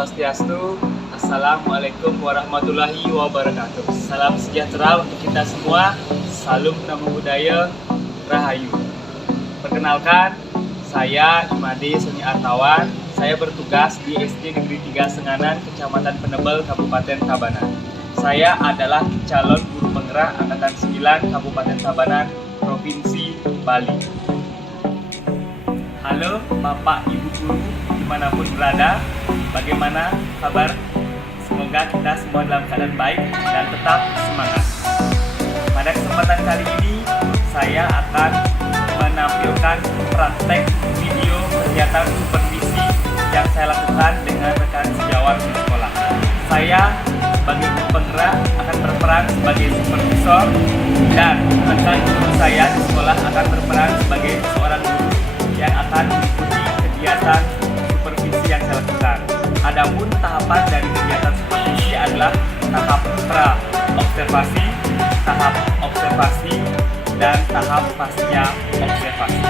Swastiastu. Assalamualaikum warahmatullahi wabarakatuh. Salam sejahtera untuk kita semua. Salam Namo Buddhaya, Rahayu. Perkenalkan, saya Imade Sony Artawan. Saya bertugas di SD Negeri 3 Senganan, Kecamatan Penebel, Kabupaten Tabanan. Saya adalah calon guru penggerak Angkatan 9 Kabupaten Tabanan, Provinsi Bali. Halo Bapak Ibu Guru dimanapun berada, bagaimana kabar? Semoga kita semua dalam keadaan baik dan tetap semangat. Pada kesempatan kali ini, saya akan menampilkan praktek video kegiatan supervisi yang saya lakukan dengan rekan sejawat di sekolah. Saya sebagai guru penggerak akan berperan sebagai supervisor dan rekan guru saya di sekolah akan berperan sebagai seorang guru yang akan mengikuti kegiatan supervisi yang saya lakukan. Adapun tahapan dari kegiatan supervisi adalah tahap pra-observasi, tahap observasi, dan tahap pasca observasi.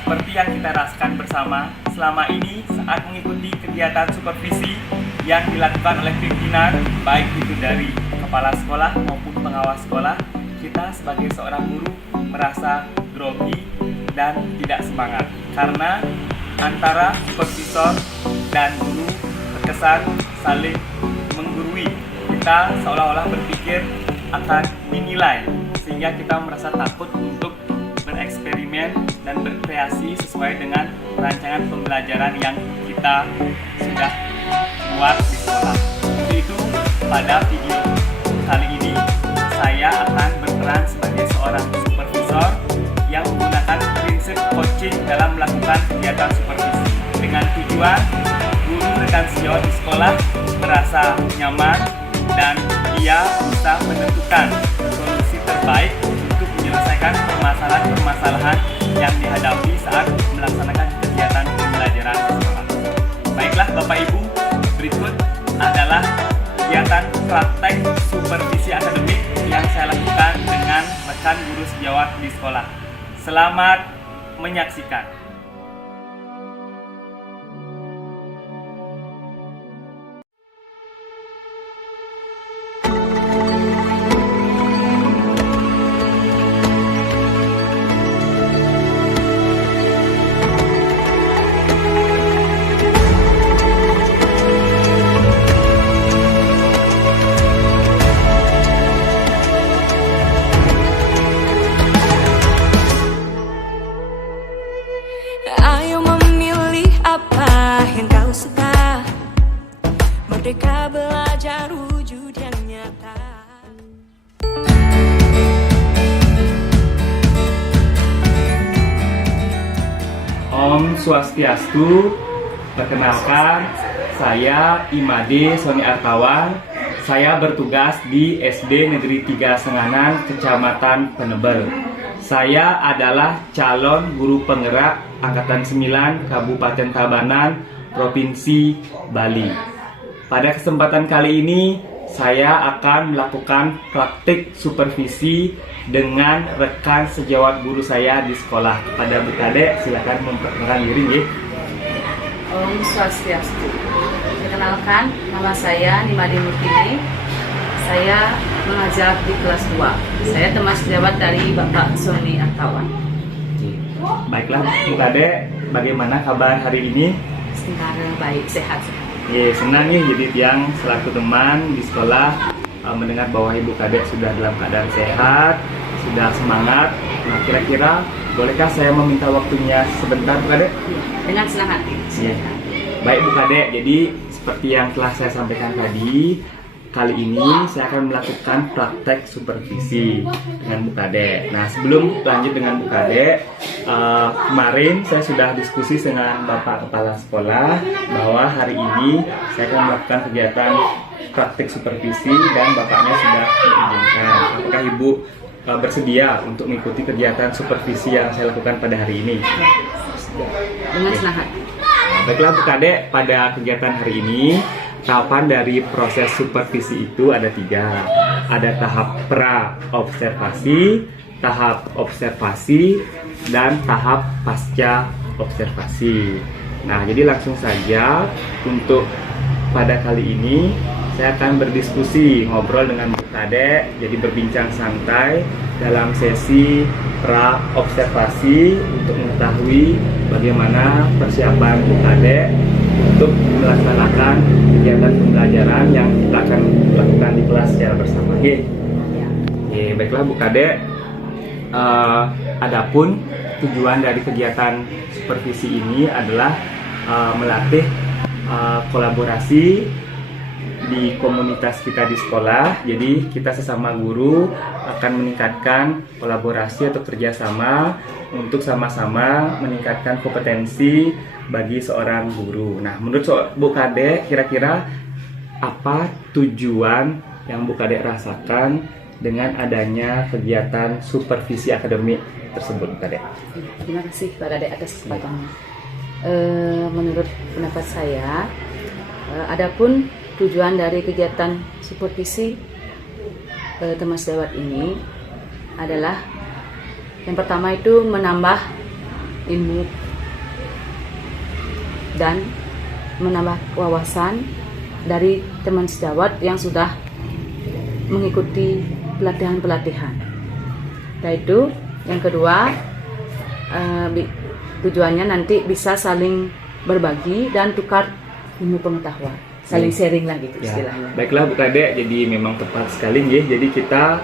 Seperti yang kita rasakan bersama selama ini saat mengikuti kegiatan supervisi yang dilakukan oleh pimpinan, baik itu dari kepala sekolah maupun pengawas sekolah, kita sebagai seorang guru merasa grogi dan tidak semangat karena antara supervisor dan guru terkesan saling menggurui. Kita seolah-olah berpikir akan dinilai sehingga kita merasa takut untuk bereksperimen dan berkreasi sesuai dengan rancangan pembelajaran yang kita sudah buat di sekolah. Untuk itu pada video kali ini saya akan berperan sebagai seorang supervisor yang menggunakan prinsip coaching dalam melakukan kegiatan supervisi dengan tujuan guru rekan sejawat di sekolah merasa nyaman dan dia bisa menentukan solusi terbaik untuk menyelesaikan permasalahan-permasalahan yang dihadapi saat melaksanakan kegiatan pembelajaran di sekolah. Baiklah Bapak Ibu, berikut adalah kegiatan praktek supervisi akademik yang saya lakukan dengan rekan guru sejawat di sekolah. Selamat menyaksikan. Ayo memilih apa yang kau suka, merdeka belajar wujud yang nyata. Om Swastiastu. Perkenalkan, saya Imade Sony Artawan. Saya bertugas di SD Negeri 3 Senganan, Kecamatan Penebel. Saya adalah calon guru penggerak Angkatan 9 Kabupaten Tabanan, Provinsi Bali. Pada kesempatan kali ini, saya akan melakukan praktik supervisi dengan rekan sejawat guru saya di sekolah. Pada Bukade, silakan memperkenalkan diri ya. Om Swastiastu. Perkenalkan, nama saya Nimade Murtini. Saya mengajar di kelas 2. Saya teman sejawat dari Bapak Sony Artawan. Baiklah Bu Kade, bagaimana kabar hari ini? Sekarang baik, sehat. Ya, senang nih jadi yang selaku teman di sekolah mendengar bahwa Ibu Kade sudah dalam keadaan sehat, sudah semangat. Nah, kira-kira bolehkah saya meminta waktunya sebentar Bu Kade? Dengan senang hati. Ya. Baik Bu Kade, jadi seperti yang telah saya sampaikan tadi, kali ini saya akan melakukan praktek supervisi dengan Bu Kade. Nah, sebelum lanjut dengan Bu Kade, kemarin saya sudah diskusi dengan Bapak Kepala Sekolah bahwa hari ini saya akan melakukan kegiatan praktek supervisi dan Bapaknya sudah mengizinkan. Apakah Ibu bersedia untuk mengikuti kegiatan supervisi yang saya lakukan pada hari ini? Dengan senang hati. Baiklah Bu Kade, pada kegiatan hari ini tahapan dari proses supervisi itu ada 3. Ada tahap pra-observasi, tahap observasi, dan tahap pasca observasi. Nah, jadi langsung saja untuk pada kali ini saya akan berdiskusi, ngobrol dengan Bu Kade, jadi berbincang santai dalam sesi pra-observasi untuk mengetahui bagaimana persiapan Bu Kade untuk melaksanakan kegiatan pembelajaran yang kita akan lakukan di kelas secara bersama. Baiklah Bu Kade, adapun tujuan dari kegiatan supervisi ini adalah melatih kolaborasi di komunitas kita di sekolah. Jadi kita sesama guru akan meningkatkan kolaborasi atau kerjasama untuk sama-sama meningkatkan kompetensi bagi seorang guru. Nah, menurut Bu Kade, kira-kira apa tujuan yang Bu Kade rasakan dengan adanya kegiatan supervisi akademik tersebut, Bu Kade? Terima kasih Pak Kade atas kesempatannya. Menurut pendapat saya, adapun tujuan dari kegiatan supervisi teman sejawat ini adalah yang pertama itu menambah ilmu dan menambah wawasan dari teman sejawat yang sudah mengikuti pelatihan-pelatihan. Yaitu yang kedua, tujuannya nanti bisa saling berbagi dan tukar ilmu pengetahuan, saling sharing lah gitu istilahnya. Baiklah Bu Kade, jadi memang tepat sekali ya. Jadi kita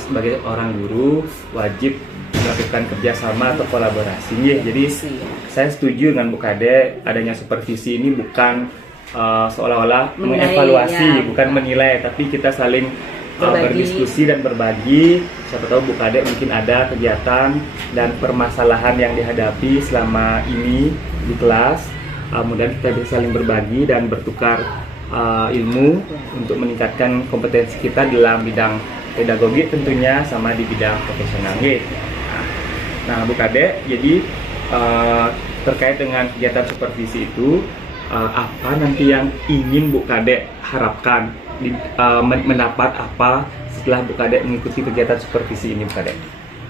sebagai orang guru wajib melakukan kerjasama atau kolaborasi ya. Jadi saya setuju dengan Bu Kade, adanya supervisi ini bukan seolah-olah mengevaluasi, bukan menilai, tapi kita saling berdiskusi dan berbagi. Siapa tahu Bu Kade mungkin ada kegiatan dan permasalahan yang dihadapi selama ini di kelas. Kemudian kita bisa saling berbagi dan bertukar ilmu untuk meningkatkan kompetensi kita dalam bidang pedagogi tentunya, sama di bidang profesional. Nah Bu Kade, jadi terkait dengan kegiatan supervisi itu, apa nanti yang ingin Bu Kade harapkan, mendapat apa setelah Bu Kade mengikuti kegiatan supervisi ini, Bu Kade?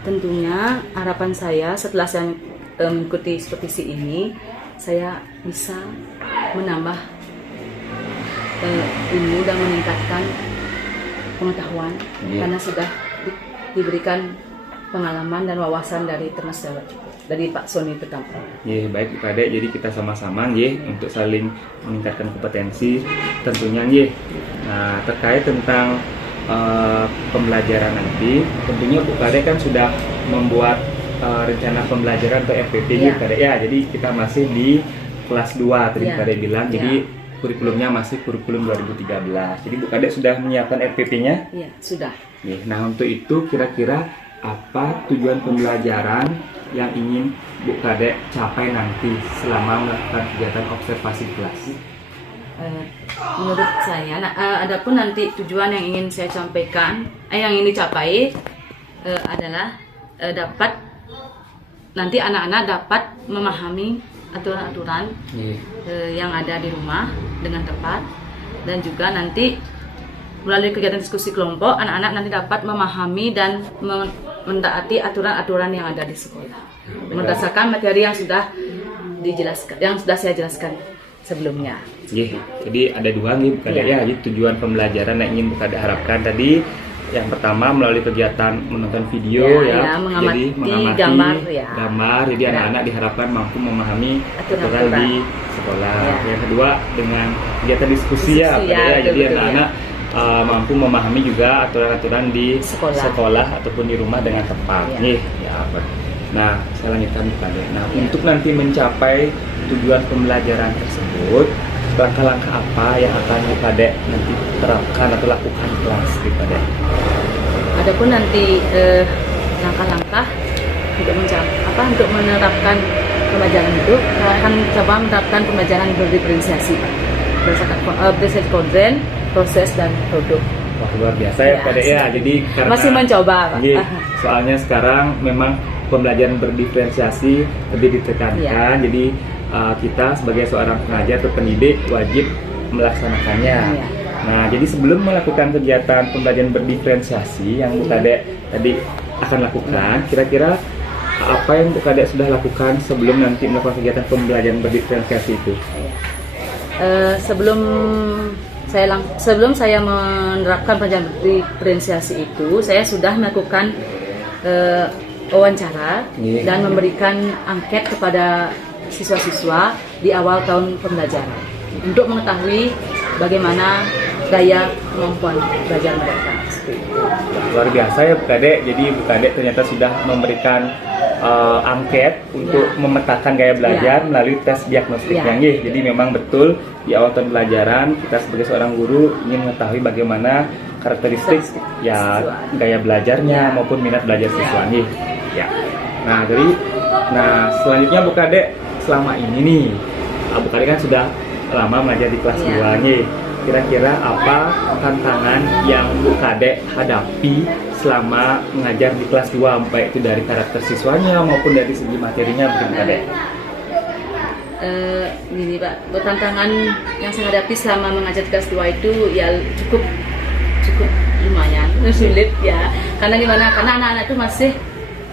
Tentunya harapan saya setelah saya mengikuti supervisi ini, saya bisa menambah ilmu dan meningkatkan pengetahuan karena sudah diberikan pengalaman dan wawasan dari teman sejawat, dari Pak Sony pertama. Baik Bu Kade, jadi kita sama-sama untuk saling meningkatkan kompetensi tentunya. Nah, terkait tentang pembelajaran nanti, tentunya Bu Kade kan sudah membuat rencana pembelajaran atau RPP Bu Kade ya. Jadi kita masih di kelas 2 tadi Bu Kade bilang. Jadi kurikulumnya masih kurikulum 2013. Jadi Bu Kade sudah menyiapkan RPP-nya? Iya, sudah. Nah, untuk itu kira-kira apa tujuan pembelajaran yang ingin Bu Kade capai nanti selama melakukan kegiatan observasi kelas? Menurut saya, adapun nanti tujuan yang ingin saya sampaikan, yang ingin dicapai adalah dapat nanti anak-anak dapat memahami aturan-aturan yang ada di rumah dengan tepat, dan juga nanti melalui kegiatan diskusi kelompok anak-anak nanti dapat memahami dan mentaati aturan-aturan yang ada di sekolah berdasarkan materi yang sudah dijelaskan, yang sudah saya jelaskan sebelumnya. Jadi ada dua nih Bu Kade ya. Jadi tujuan pembelajaran yang ingin Bu Kade harapkan tadi, yang pertama melalui kegiatan menonton video jadi mengamati gambar, jadi anak-anak diharapkan mampu memahami aturan di sekolah. Yang kedua dengan kegiatan diskusi jadi anak-anak mampu memahami juga aturan-aturan di sekolah ataupun di rumah dengan tepat. Nah, saya lanjutkan Bu Kade. Nah, untuk nanti mencapai tujuan pembelajaran tersebut, langkah-langkah apa yang akan Bu Kade nanti terapkan atau lakukan di kelas Bu Kade? Adapun nanti langkah-langkah untuk menerapkan pembelajaran itu, saya akan coba menerapkan pembelajaran berdiferensiasi, berdasarkan konten, proses dan produk. Wah, luar biasa ya Kade ya. Jadi karena masih mencoba, Pak. Soalnya sekarang memang pembelajaran berdiferensiasi lebih ditekankan. Jadi kita sebagai seorang pengajar atau pendidik wajib melaksanakannya. Nah, jadi sebelum melakukan kegiatan pembelajaran berdiferensiasi yang Bu Kade tadi akan lakukan, kira-kira apa yang Bu Kade sudah lakukan sebelum nanti melakukan kegiatan pembelajaran berdiferensiasi itu? Sebelum saya menerapkan pelajaran diferensiasi itu, saya sudah melakukan wawancara dan memberikan angket kepada siswa-siswa di awal tahun pembelajaran untuk mengetahui bagaimana daya kemampuan belajar mereka. Luar biasa ya Bu Kadek. Jadi Bu Kadek ternyata sudah memberikan angket untuk memetakan gaya belajar melalui tes diagnostiknya. Jadi memang betul di awal tahun pelajaran kita sebagai seorang guru ingin mengetahui bagaimana karakteristik gaya belajarnya maupun minat belajar siswa. Ya. Nah, selanjutnya Bu Kadek, selama ini nih Bu Kadek kan sudah lama mengajar di kelas 2 nih. Kira-kira apa tantangan yang Bu Kadek hadapi selama mengajar di kelas 2, baik itu dari karakter siswanya maupun dari segi materinya, Bu Kadek? Gini Pak, tantangan yang saya hadapi selama mengajar di kelas 2 itu ya cukup lumayan sulit ya. Karena gimana? Karena anak-anak itu masih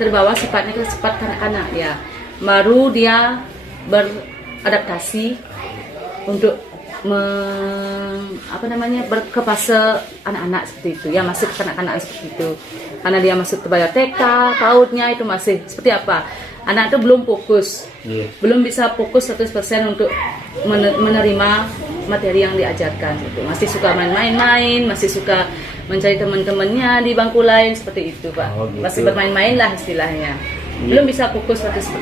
terbawa sifatnya ke sifat kanak-kanak ya. Baru dia beradaptasi untuk berkepase anak-anak seperti itu ya, masih kanak-kanak seperti itu. Karena dia masuk kepada TK, PAUD-nya itu masih seperti apa? Anak itu belum fokus, belum bisa fokus 100% untuk menerima materi yang diajarkan. Gitu. Masih suka main-main, masih suka mencari teman-temannya di bangku lain seperti itu Pak. Gitu. Masih bermain-main lah istilahnya. Belum bisa fokus 100%.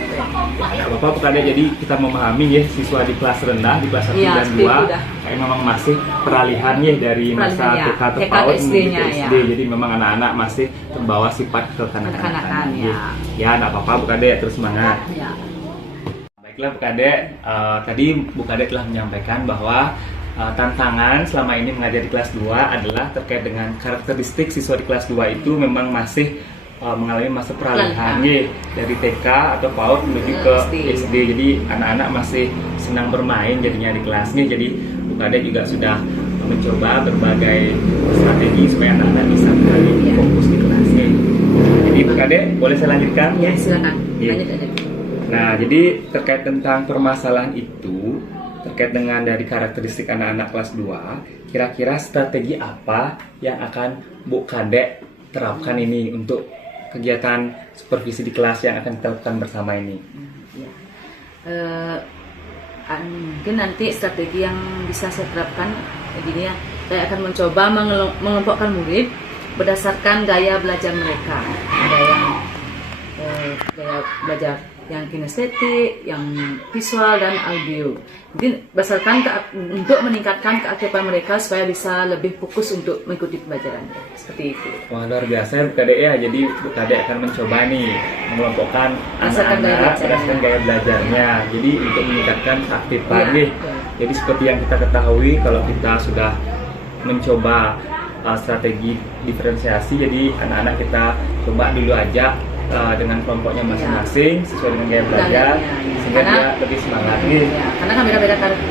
Nah, Bapak Kadek, jadi kita memahami ya siswa di kelas rendah, di kelas 1 dan 2 kayak memang masih peralihan ya dari masa TK atau PAUD menuju ke SD. Jadi memang anak-anak masih terbawa sifat kekanak-kanakan. Ya, enggak apa-apa Bu Kadek, terus semangat. Baiklah Bu Kadek, tadi Bu Kadek telah menyampaikan bahwa tantangan selama ini mengajar di kelas 2 adalah terkait dengan karakteristik siswa di kelas 2 itu memang masih mengalami masa peralihan dari TK atau PAUD menuju ke SD. Jadi anak-anak masih senang bermain jadinya di kelasnya. Jadi Bu Kadek juga sudah mencoba berbagai strategi supaya anak-anak bisa kembali fokus di kelasnya. Jadi Bu Kadek, boleh saya lanjutkan? Ya, silakan. Lanjut. Nah, jadi terkait tentang permasalahan itu, terkait dengan dari karakteristik anak-anak kelas 2, kira-kira strategi apa yang akan Bu Kadek terapkan ini untuk kegiatan supervisi di kelas yang akan kita lakukan bersama ini? Mungkin nanti strategi yang bisa saya terapkan begini ya. Saya akan mencoba mengelompokkan murid berdasarkan gaya belajar mereka. Ada yang gaya belajar yang kinestetik, yang visual dan audio. Mungkin berdasarkan untuk meningkatkan keaktifan mereka supaya bisa lebih fokus untuk mengikuti pelajaran. Seperti itu. Wah, luar biasa Bu Kadek ya. Jadi Bu Kadek akan mencoba nih mengelompokkan anak-anak berdasarkan gaya belajarnya. Jadi untuk meningkatkan keaktifan nih. Jadi seperti yang kita ketahui, kalau kita sudah mencoba strategi diferensiasi, jadi anak-anak kita coba dulu aja dengan kelompoknya masing-masing sesuai dengan gaya belajar sehingga dia lebih semangat karena kan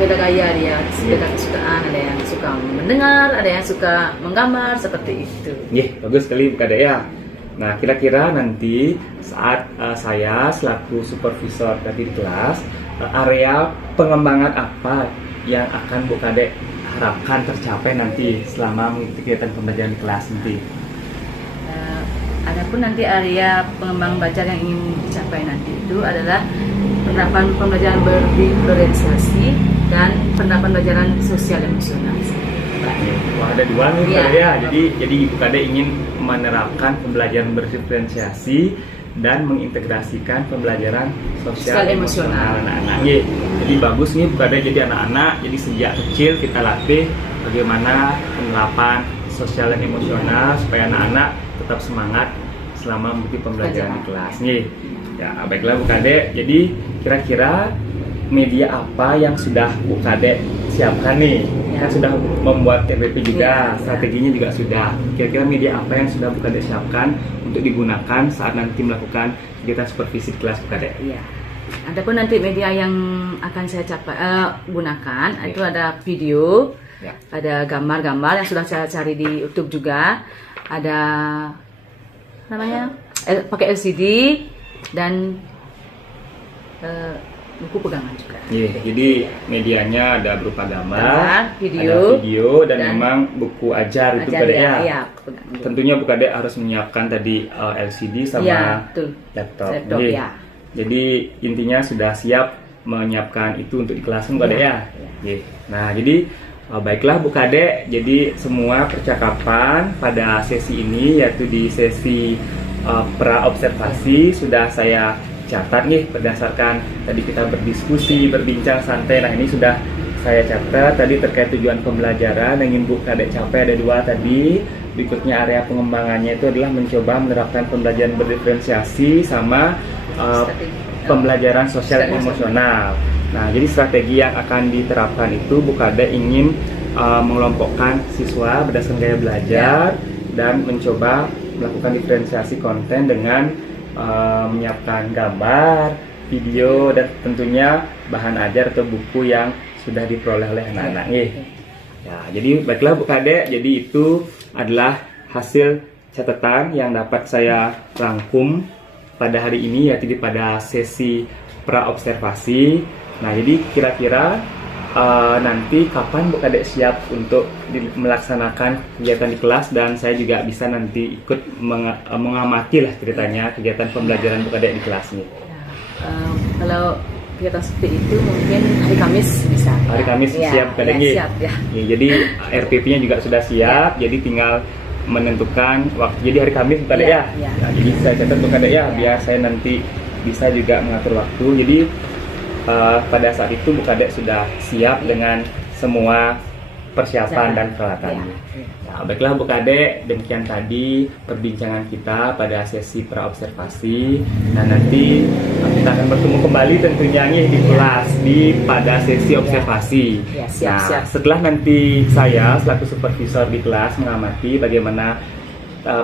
beda gaya dia, beda kesukaan, ada yang suka mendengar, ada yang suka menggambar seperti itu. Bagus sekali Bu Kadek ya. Nah, kira-kira nanti saat saya selaku supervisor tadi di kelas, area pengembangan apa yang akan Bu Kadek harapkan tercapai nanti selama mengikuti kegiatan pembelajaran di kelas nanti? Adapun nanti area pengembangan belajar yang ingin dicapai nanti itu adalah penerapan pembelajaran berdiferensiasi dan penerapan pembelajaran sosial emosional. Wah, ada dua nih ya. Jadi Bu Kadek ingin menerapkan pembelajaran berdiferensiasi dan mengintegrasikan pembelajaran sosial emosional anak-anak. Jadi bagus nih Bu Kadek, jadi anak-anak jadi sejak kecil kita latih bagaimana penerapan sosial dan emosional supaya anak-anak tetap semangat selama mengikuti pembelajaran di kelas. Ya, baiklah Bu Kadek. Jadi kira-kira media apa yang sudah Bu Kadek siapkan nih? Kan sudah membuat TPP juga, strateginya juga sudah. Kira-kira media apa yang sudah Bu Kadek siapkan untuk digunakan saat nanti melakukan kegiatan supervisi kelas Bu Kadek? Adapun nanti media yang akan saya gunakan itu ada video, ada gambar-gambar yang sudah saya cari di YouTube juga, ada pakai LCD dan buku pegangan juga. Iya, jadi medianya ada berupa gambar, Gambar, ada video dan memang buku ajar itu ajar Kak Dek ya, ya. iya, pegangan. Tentunya Bu Kak Dek harus menyiapkan tadi LCD sama Iya, betul. laptop. Laptop, Iya. ya. Jadi intinya sudah siap menyiapkan itu untuk di kelas Bu Kak Dek ya. Iya. Nah, jadi baiklah Bu Kak Dek, jadi semua percakapan pada sesi ini yaitu di sesi pra-observasi sudah saya catat nih berdasarkan tadi kita berdiskusi, berbincang santai. Nah, ini sudah saya catat tadi terkait tujuan pembelajaran yang ingin Bu Kak Dek capai ada 2 tadi. Berikutnya area pengembangannya itu adalah mencoba menerapkan pembelajaran berdiferensiasi sama pembelajaran sosial dan emosional. Nah, jadi strategi yang akan diterapkan itu Bu Kak Dek ingin mengelompokkan siswa berdasarkan gaya belajar dan mencoba melakukan diferensiasi konten dengan menyiapkan gambar, video dan tentunya bahan ajar atau buku yang sudah diperoleh oleh anak-anak. Ya, jadi baiklah Bu Kak Dek, jadi itu adalah hasil catatan yang dapat saya rangkum pada hari ini yaitu pada sesi pra-observasi. Nah, jadi kira-kira nanti kapan Bu Kak Dek siap untuk melaksanakan kegiatan di kelas dan saya juga bisa nanti ikut mengamati lah ceritanya kegiatan pembelajaran Bu Kak Dek di kelas ini. Kalau kegiatan seperti itu mungkin hari Kamis bisa. Hari Kamis siap Bu Kak Dek. Siap ya. Ya, jadi RPP-nya juga sudah siap, jadi tinggal menentukan waktu. Jadi hari Kamis Bu Kak Dek ya. Nah, jadi saya catat Bu Kak Dek ya, biar saya nanti bisa juga mengatur waktu. Jadi pada saat itu Bu Kak Dek sudah siap dengan semua persiapan dan peralatannya. Nah, baiklah Bu Kak Dek, demikian tadi perbincangan kita pada sesi pra-observasi. Dan nanti kita akan bertemu kembali tentunya nih di kelas pada sesi observasi. Nah, setelah nanti saya selaku supervisor di kelas mengamati bagaimana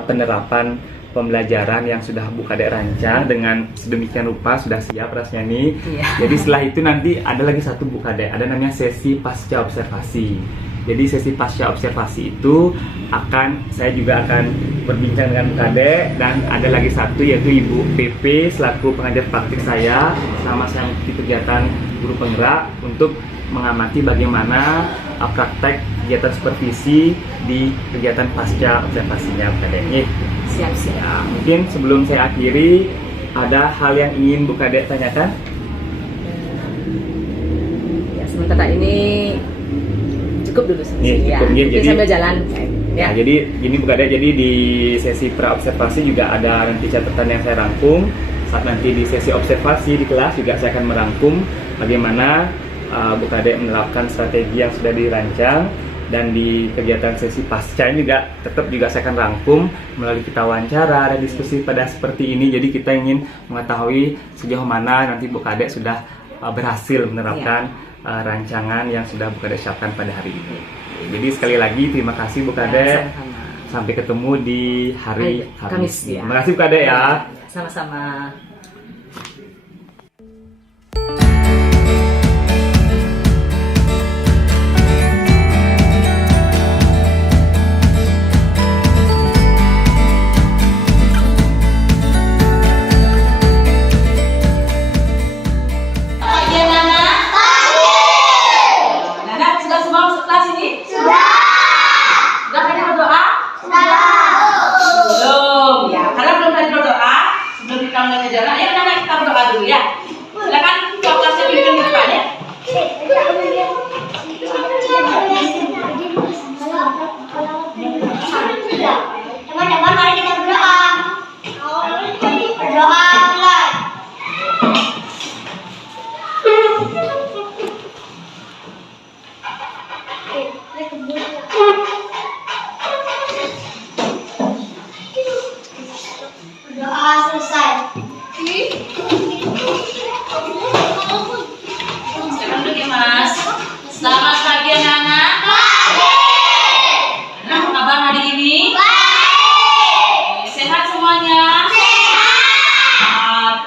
penerapan pembelajaran yang sudah Bu Kak Dek rancang dengan sedemikian rupa sudah siap rasanya nih. Jadi setelah itu nanti ada lagi satu Bu Kak Dek, ada namanya sesi pasca observasi. Jadi sesi pasca observasi itu saya juga akan berbincang dengan Bu Kak Dek dan ada lagi satu yaitu Ibu PP selaku pengajar praktik saya sama saya mengikuti kegiatan guru penggerak untuk mengamati bagaimana praktek kegiatan supervisi di kegiatan pasca observasinya Bu Kak Dek. Siap-siap. Ya, mungkin sebelum saya akhiri ada hal yang ingin Bu Kak Dek tanyakan? Ya, sementara ini cukup dulu sih. Cukup, jadi sambil jalan. Ya, jadi gini Bu Kak Dek, jadi di sesi pra-observasi juga ada nanti catatan yang saya rangkum. Saat nanti di sesi observasi di kelas juga saya akan merangkum bagaimana Bu Kak Dek menerapkan strategi yang sudah dirancang. Dan di kegiatan sesi pasca juga tetap juga saya akan rangkum melalui kita wawancara dan diskusi pada seperti ini. Jadi kita ingin mengetahui sejauh mana nanti Bu Kak Dek sudah berhasil menerapkan rancangan yang sudah Bu Kak Dek siapkan pada hari ini. Jadi sekali lagi terima kasih Bu Kak Dek. Sampai ketemu di hari Kamis. Terima kasih Bu Kak Dek ya. Sama-sama. Teman-teman, mari kita berdoa. Berdoa mulai. Berdoa selesai. Sekarang dulu ya Mas. Selamat pagi anak-anak. Anak apa kabar hari ini? Sehat semuanya?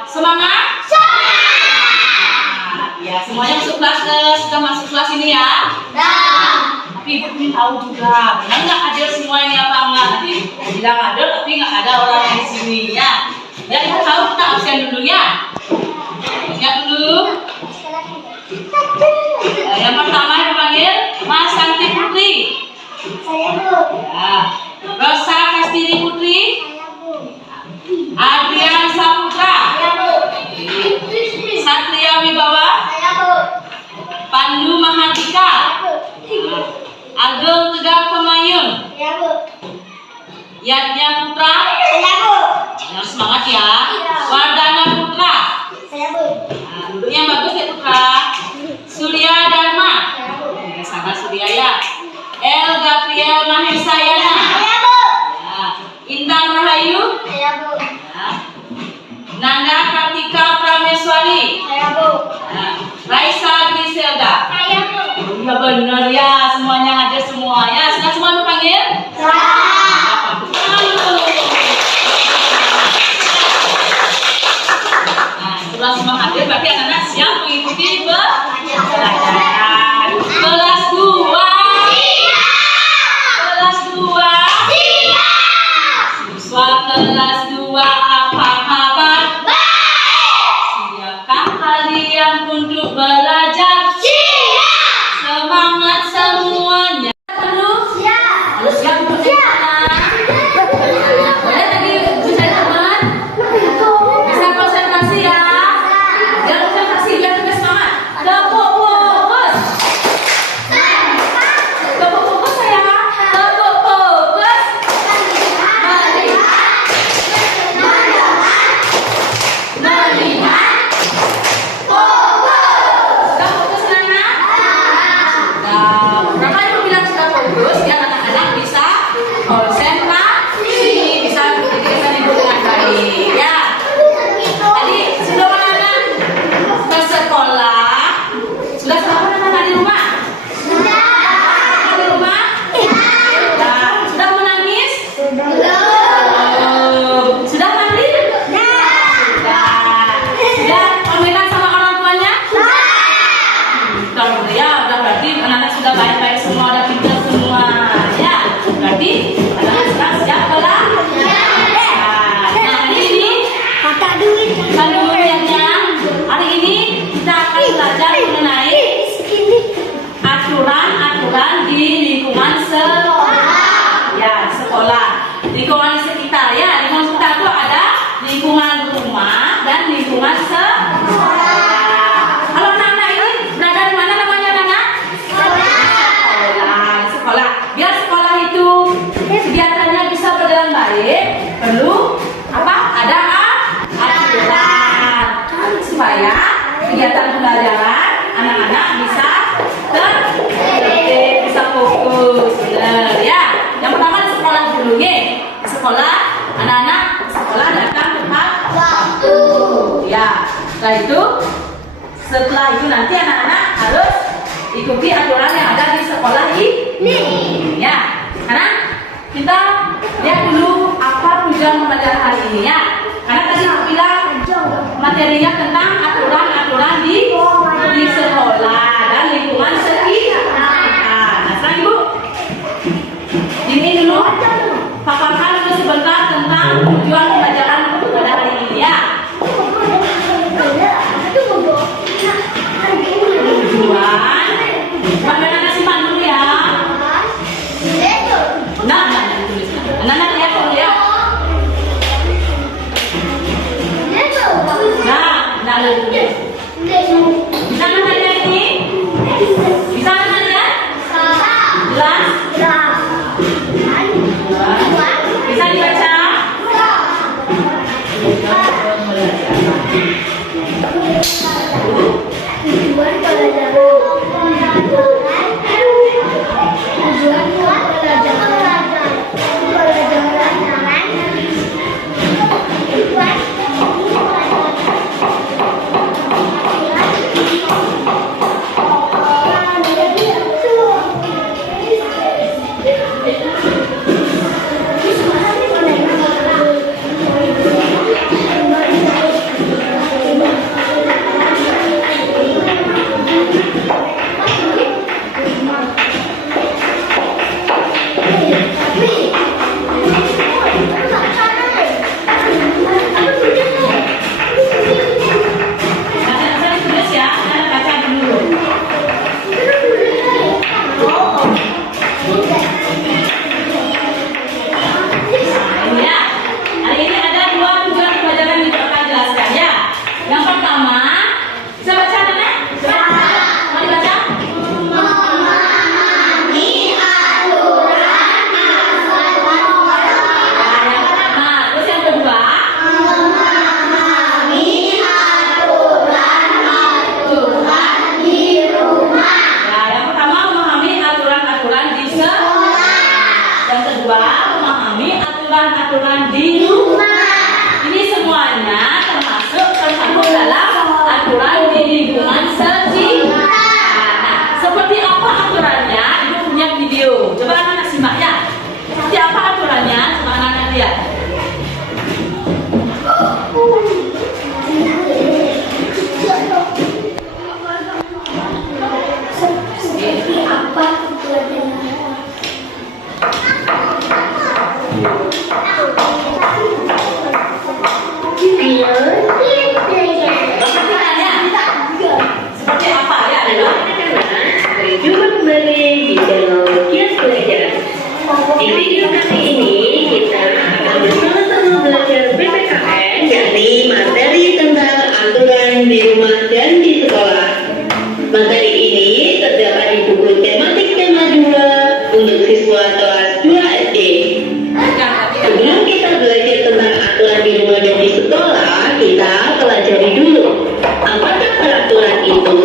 Semangat? Ya, semuanya masuk kelas sudah masuk kelas ini ya? Tapi ibu ingin tahu juga, benar nggak ada semua ini apa enggak? Nanti bilang ada, tapi nggak ada orang di sini ya. Ya, kita tahu kita absen dulu ya. Siap dulu. Yang pertama dipanggil Mas Santi Putri. Saya Bu. Ya. Rosa Kastini Putri. Adrian Saputra. Saya Bu. Satria Wibawa. Saya Bu. Pandu Mahardika. Ageng Tegar Pemayun. Saya Bu. Yatnya Putra. Saya Bu. Harus semangat ya. Wardana Putra. Saya Bu. Nah, duduknya yang bagus ya Putra. Surya Dharma. Saya Bu. Ya, sabar Surya ya. El Gabriel Mahesayana. Saya Bu. Ya. Intan Rahayu. Saya Bu. Ya. Nanda Kartika Prameswari. Saya Bu. Ya. Raisa Griselda. Saya Bu. Ya benar ya, semuanya ada semua ya. Sudah semua dipanggil? Nah, setelah semua hadir, berarti anak-anak siap mengikuti pelajaran. Kelas 2. Kelas 2. Siswa kelas 2, apa kabar? Siapkah kalian untuk belajar? Semangat semuanya. Harus siap untuk boleh tadi bisa teman? Bisa konsentrasi ya. Biar konsentrasi, biar lebih semangat. Tepuk fokus. Tepuk fokus saya. Tepuk fokus. Melihat. Sudah fokus Nana? Nah, berapa yang bilang sudah fokus biar anak-anak bisa konsentrasi, bisa ibu dengan baik ya. Tadi sebelum anak-anak ke sekolah sudah sarapan anak-anak di rumah? Di rumah? Nah, sudah menangis? Belum. Sudah mandi? Sudah. Sudah pamitan sama orang tuanya? Kalau ya udah berarti anak-anak sudah baik-baik semua, udah pintar semua ya. Berarti anak-anak sekarang siap belajar. Nah, hari ini hari ini kita akan belajar mengenai aturan-aturan di lingkungan sekolah. Ya, sekolah. Lingkungan di sekitar ya. Lingkungan sekitar itu ada lingkungan rumah dan lingkungan sekolah. Kalau anak-anak ini berada di mana namanya anak? Sekolah. Biar sekolah itu kegiatannya bisa berjalan baik, perlu apa? Ada aturan supaya kegiatan pembelajaran anak-anak bisa tertib, bisa fokus, benar ya. Yang pertama di sekolah dulu ya. Di sekolah anak-anak sekolah datang tepat waktu. Ya. Setelah itu nanti anak-anak harus ikuti aturan yang ada di sekolah ini. Ya. Karena kita lihat dulu apa tujuan pembelajaran hari ini ya. Karena tadi aku bilang materinya tentang aturan-aturan di sekolah dan lingkungan sekitar. Nah, sekarang Ibu ini dulu paparkan dulu sebentar tentang tujuan pembelajaran pada hari ini ya. Tujuan, Mbak kasih dulu ya. Nah, anak-anak lihat dulu ya. Nah, lihat. Bisa anak lihat ini? Bisa anak lihat? Jelas? Bisa dibaca? Tujuan pelajaran ini terdapat di buku tematik tema 2 untuk siswa kelas 2 SD. Sebelum kita belajar tentang aturan di rumah dan di sekolah, kita pelajari dulu. Apakah peraturan itu?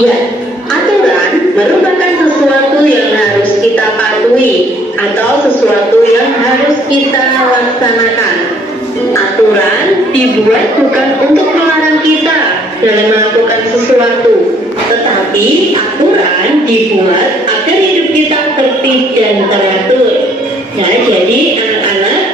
Ya, aturan merupakan sesuatu yang harus kita patuhi atau sesuatu yang harus kita laksanakan. Aturan dibuat bukan untuk melarang kita dalam melakukan sesuatu, tetapi aturan dibuat agar hidup kita tertib dan teratur. Nah, jadi anak-anak,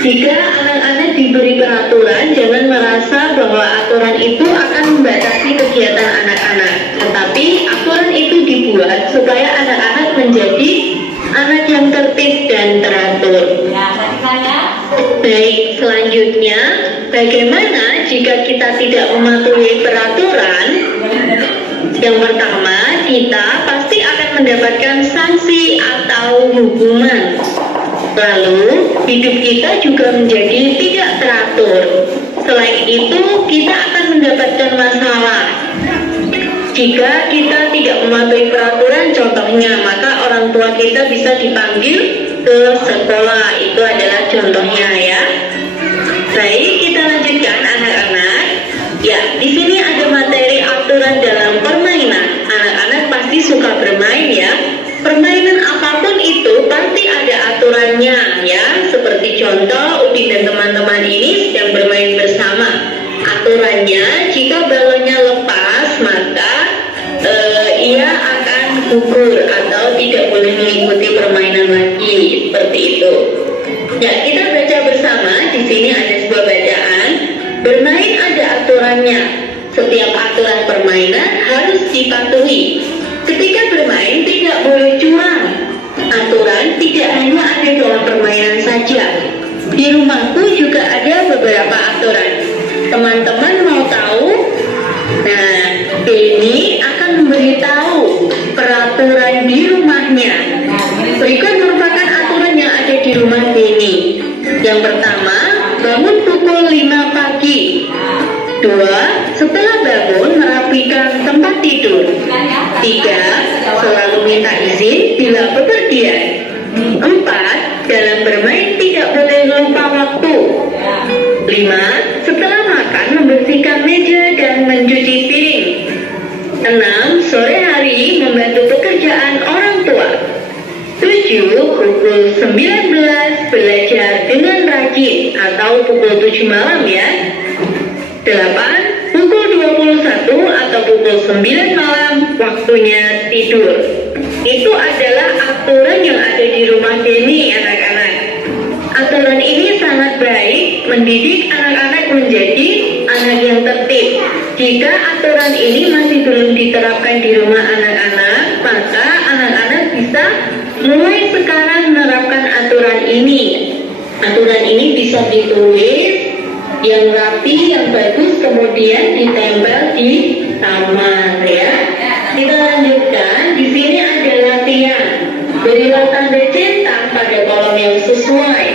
jika anak-anak diberi peraturan, jangan merasa bahwa aturan itu akan membatasi kegiatan anak-anak, tetapi aturan itu dibuat supaya anak-anak menjadi anak yang tertib dan teratur. Baik, selanjutnya, bagaimana jika kita tidak mematuhi peraturan? Yang pertama, kita pasti akan mendapatkan sanksi atau hukuman. Lalu, hidup kita juga menjadi tidak teratur. Selain itu, kita akan mendapatkan masalah. Jika kita tidak mematuhi peraturan, contohnya, maka orang tua kita bisa dipanggil ke sekolah. Itu adalah contohnya ya. Baik, kita lanjutkan anak-anak. Ya, di sini ada materi aturan dalam permainan. Anak-anak pasti suka bermain ya. Permainan apapun itu pasti ada aturannya ya. Seperti contoh Udin dan teman-teman ini sedang bermain bersama. Aturannya, jika balonnya lepas maka ia akan gugur atau tidak boleh mengikuti permainan lagi, seperti itu. Ya, kita baca bersama. Di sini ada sebuah bacaan. Bermain ada aturannya. Setiap aturan permainan harus dipatuhi. Ketika bermain tidak boleh curang. Aturan tidak hanya ada dalam permainan saja. Di rumahku juga ada beberapa aturan. Teman-teman mau tahu? Nah, ini akan memberitahu peraturan di rumahnya. Berikut merupakan aturan yang ada di rumah Beni. Yang pertama, bangun pukul 5 pagi. 2. Setelah bangun, merapikan tempat tidur. 3. Selalu minta izin bila bepergian. 4. Dalam bermain tidak boleh lupa waktu. 5. Setelah makan, membersihkan meja dan mencuci piring. 6. Sore hari membantu pekerjaan orang tua. 7. Pukul 19 belajar dengan rajin atau pukul 7 malam ya. 8. Pukul 21 atau pukul 9 malam waktunya tidur. Itu adalah aturan yang ada di rumah Deni anak-anak. Aturan ini sangat baik mendidik anak-anak menjadi anak yang tertib. Jika aturan ini masih belum diterapkan di rumah anak-anak, maka anak-anak bisa mulai sekarang menerapkan aturan ini. Aturan ini bisa ditulis yang rapi, yang bagus, kemudian ditempel di kamar ya. Kita lanjutkan. Di sini ada latihan. Berilah tanda centang pada kolom yang sesuai.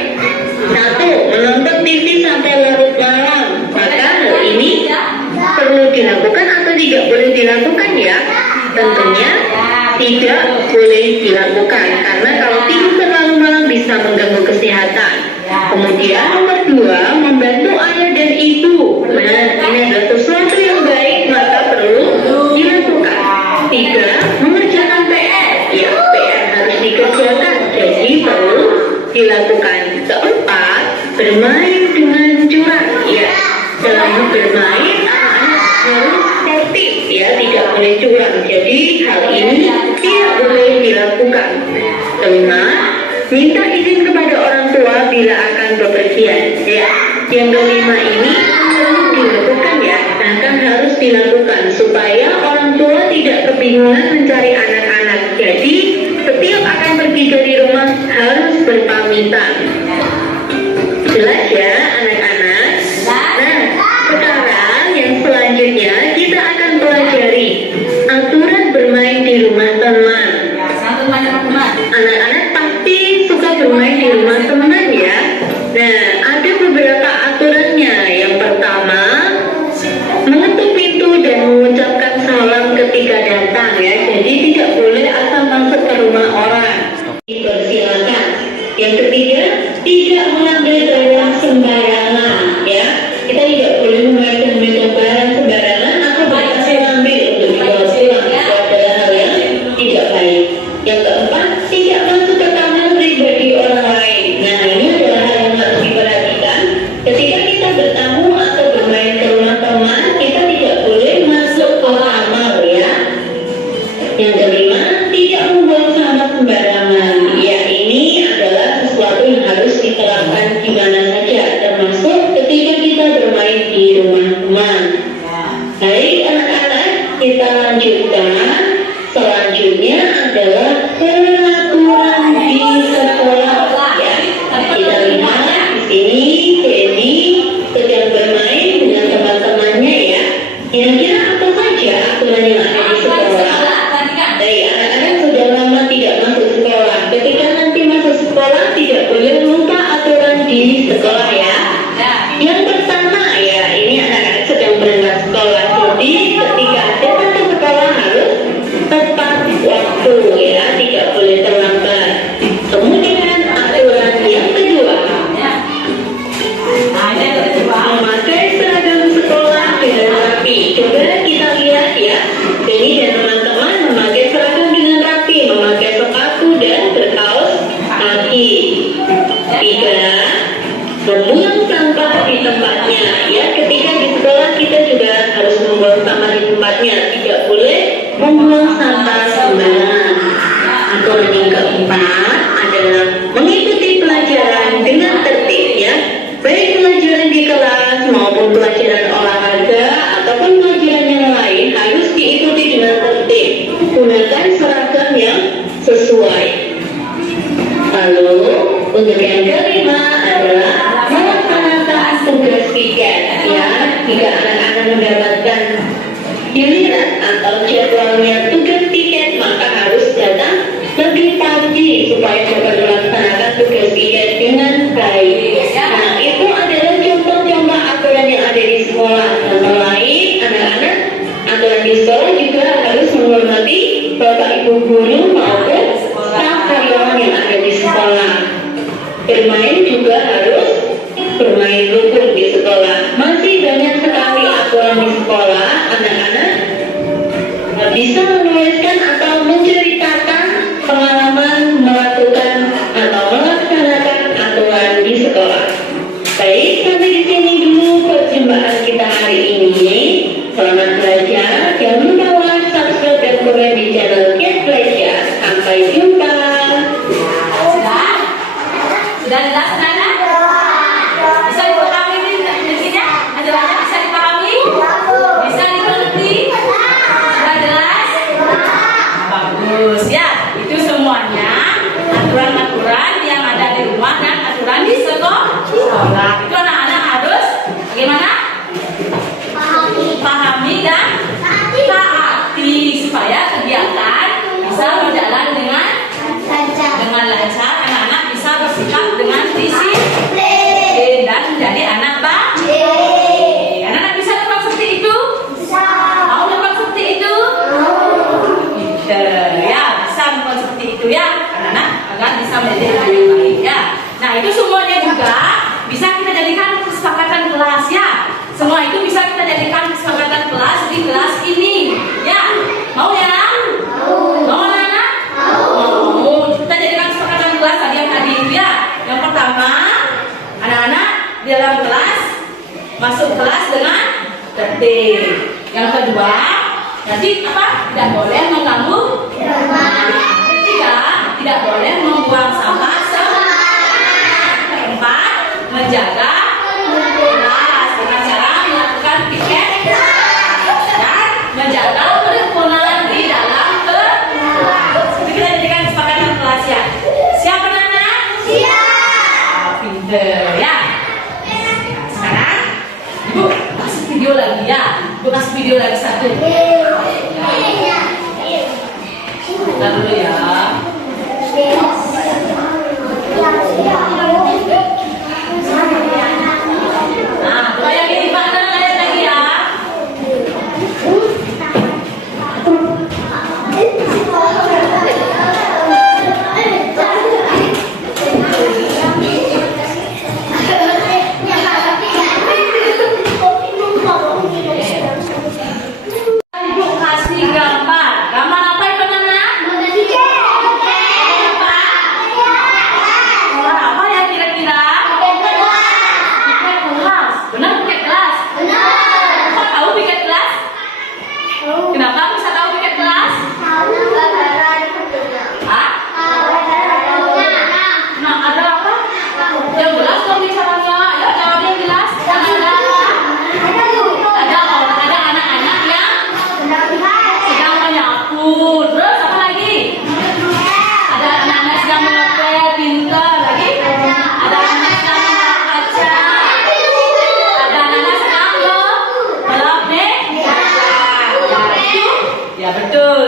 1. Menonton TV sampai larut malam. Maka hal ini perlu dilakukan atau tidak boleh dilakukan ya? Tentunya tidak boleh dilakukan, karena kalau tidur terlalu malam bisa mengganggu kesehatan. Kemudian nomor 2, membantu ayah dan ibu. Nah, ini adalah sesuatu yang baik, maka perlu dilakukan. 3. Mengerjakan PR. Ya, PR harus dikerjakan, jadi perlu dilakukan. 4. Bermain dengan curang. Ya, dalam bermain anak-anak harus tertib ya, tidak boleh curang. Jadi hal ini tidak boleh dilakukan. 5. Minta izin kepada orang tua bila akan bepergian. Ya, yang kelima ini perlu dilakukan ya, bahkan harus dilakukan supaya orang tua tidak kebingungan mencari anak-anak. Jadi setiap akan pergi dari rumah harus berpamitan. Jelas ya anak-anak? Nah, sekarang yang selanjutnya kita akan pelajari aturan bermain di rumah teman. Anak-anak pasti suka bermain di rumah teman ya. Nah, ada beberapa aturannya. Yang pertama, mengetuk pintu dan mengucapkan salam ketika ya, jadi tidak boleh asal masuk ke rumah orang. Dipersilakan. Yang ketiga, tidak mengambil barang sembarangan ya. Kita tidak boleh memegang barang sembarangan atau bahkan mengambil untuk dibawa pulang. Itu adalah hal yang tidak baik. Yang keempat, tidak masuk ke kamar pribadi orang lain. Nah, ini adalah hal yang harus diperhatikan. Ketika kita bertamu atau bermain ke rumah teman, kita tidak boleh masuk ke kamar ya. Yang kelima, tidak membuang sampah sembarangan. Ya, ini adalah sesuatu yang harus diterapkan di mana saja, termasuk ketika kita bermain di rumah teman. Baik anak-anak, kita lanjutkan. Selanjutnya adalah peraturan di sekolah ya. Kita lihat di sini Denny sedang bermain dengan teman-temannya ya. Kira-kira apa saja aturan yang ada di sekolah? Baik, anak-anak sudah lama tidak masuk sekolah. Ketika nanti masuk sekolah tidak boleh lupa aturan di sekolah ya. Yang pertama ya, ini anak-anak sedang berangkat sekolah. Jadi ketika datang ke sekolah harus tepat waktu ya, tidak boleh terlambat. Kemudian aturan yang kedua, memakai seragam sekolah dengan rapi. Coba kita lihat ya, Denny dan teman-teman memakai seragam dengan rapi, memakai sepatu dan berkaos kaki. Tiga, membuang sampah di tempatnya ya. Ketika di sekolah kita juga harus membuang sampah di tempatnya, tidak boleh membuang sampah sembarangan. Aturan yang keempat adalah mengikuti pelajaran dengan tertib ya, baik pelajaran di kelas maupun pelajaran olahraga ataupun pelajaran yang lain harus diikuti dengan tertib. Gunakan seragam yang sesuai. Lalu untuk yang kelima adalah melaksanakan tugas piket ya. Jika anak-anak mendapatkan giliran atau jadwalnya tugas piket, maka harus datang lebih pagi supaya dapat melaksanakan tugas piket dengan baik. Nah, itu adalah contoh-contoh aturan yang ada di sekolah. Contoh lain, anak-anak, aturan di sekolah juga harus menghormati bapak ibu guru maupun staf karyawan yang ada di sekolah. Bermain juga harus bermain rukun di sekolah. Masih banyak sekali aturan di sekolah. Anak-anak bisa menuliskan atau menceritakan pengalaman melakukan atau melaksanakan aturan di sekolah. Baik, sampai di sini dulu perjumpaan kita hari ini. Selamat belajar. Jangan lupa like, subscribe, dan komen di channel Kids Belajar. Sampai jumpa. Sudah jelas anak? Bisa dipahami prinsipnya? Ajarannya bisa dipahami? Bisa dimengerti? Sudah jelas? Bagus ya. Itu semuanya aturan-aturan yang ada di rumah dan aturan di sekolah. Itu anak-anak harus bagaimana? Pahami dan taati supaya kegiatan bisa berjalan dengan lancar. Anak-anak bisa bersikap dengan disiplin dan menjadi anak baik. Anak-anak bisa dapat seperti itu? Mau dapat seperti itu? Ya, bisa dapat seperti itu ya, anak-anak, agar bisa menjadi anak yang baik ya. Nah, itu semuanya juga bisa kita jadikan kesepakatan kelas ya. Semua itu bisa kita jadikan kesepakatan kelas di kelas ini ya. Mau ya? Mau anak-anak? Mau. Kita jadikan kesepakatan kelas tadi yang tadi itu ya. Yang pertama, anak-anak di dalam kelas masuk kelas dengan tertib. Yang kedua, nanti apa? Tidak boleh mengganggu. Ketiga, tidak boleh membuang sampah sembarangan. Keempat, menjaga kelas dengan cara melakukan piket dan menjaga kerukunan di dalam kelas. Itu kita jadikan kesepakatan kelas ya. Siap anak-anak? Siap. Pinter ya. Nah, sekarang Ibu kasih video lagi ya. Ibu kasih video lagi satu.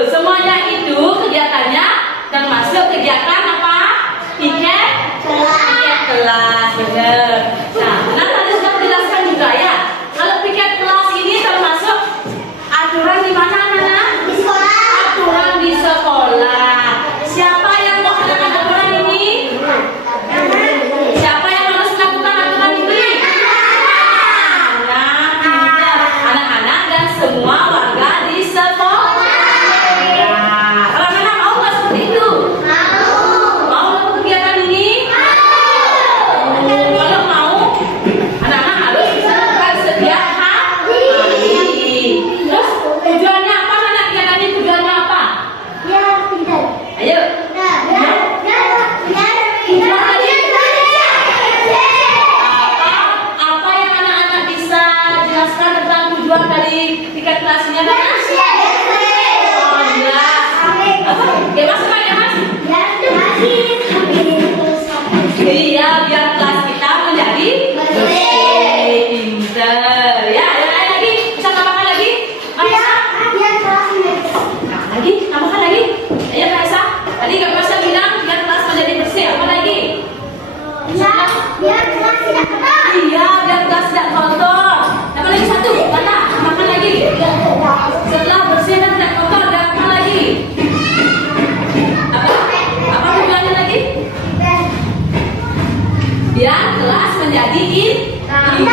semuanya itu kegiatannya termasuk kegiatan apa? Piket kelas, benar. Nah, tadi sudah dijelaskan juga ya. Kalau piket kelas ini termasuk aturan di mana, Nana? Di sekolah. Aturan di sekolah. Siapa yang mau melakukan aturan ini? Siapa yang harus melakukan aturan ini? Anak-anak dan semua warga di sekolah. Nah, kalau Nana mau nggak seperti itu? Mau melakukan kegiatan ini? Kalau mau, anak-anak harus melakukan setiap hari. Terus tujuannya apa, Nana? Kegiatan ini tujuannya apa? Ya, pintar. Ayo. Apa yang anak-anak bisa jelaskan tentang tujuan dari tiket kelasnya, Nana? Oh, iya. Apa? Ya, Mas, apa ya, Mas? Iya, biar kelas kita menjadi pintar. Ya, yang lain lagi? Bisa tambahkan lagi? Maisa? Lagi? Tambahkan lagi? Ayo, Maisa. Tadi Kak Maisa bilang biar kelas menjadi bersih. Apa lagi? Iya, biar kelas tidak kotor. Tambah lagi satu. Mana? Tambahkan lagi. Setelah bersih dan tidak kotor, dan apa lagi? Apa tujuannya lagi? Biar kelas menjadi indah.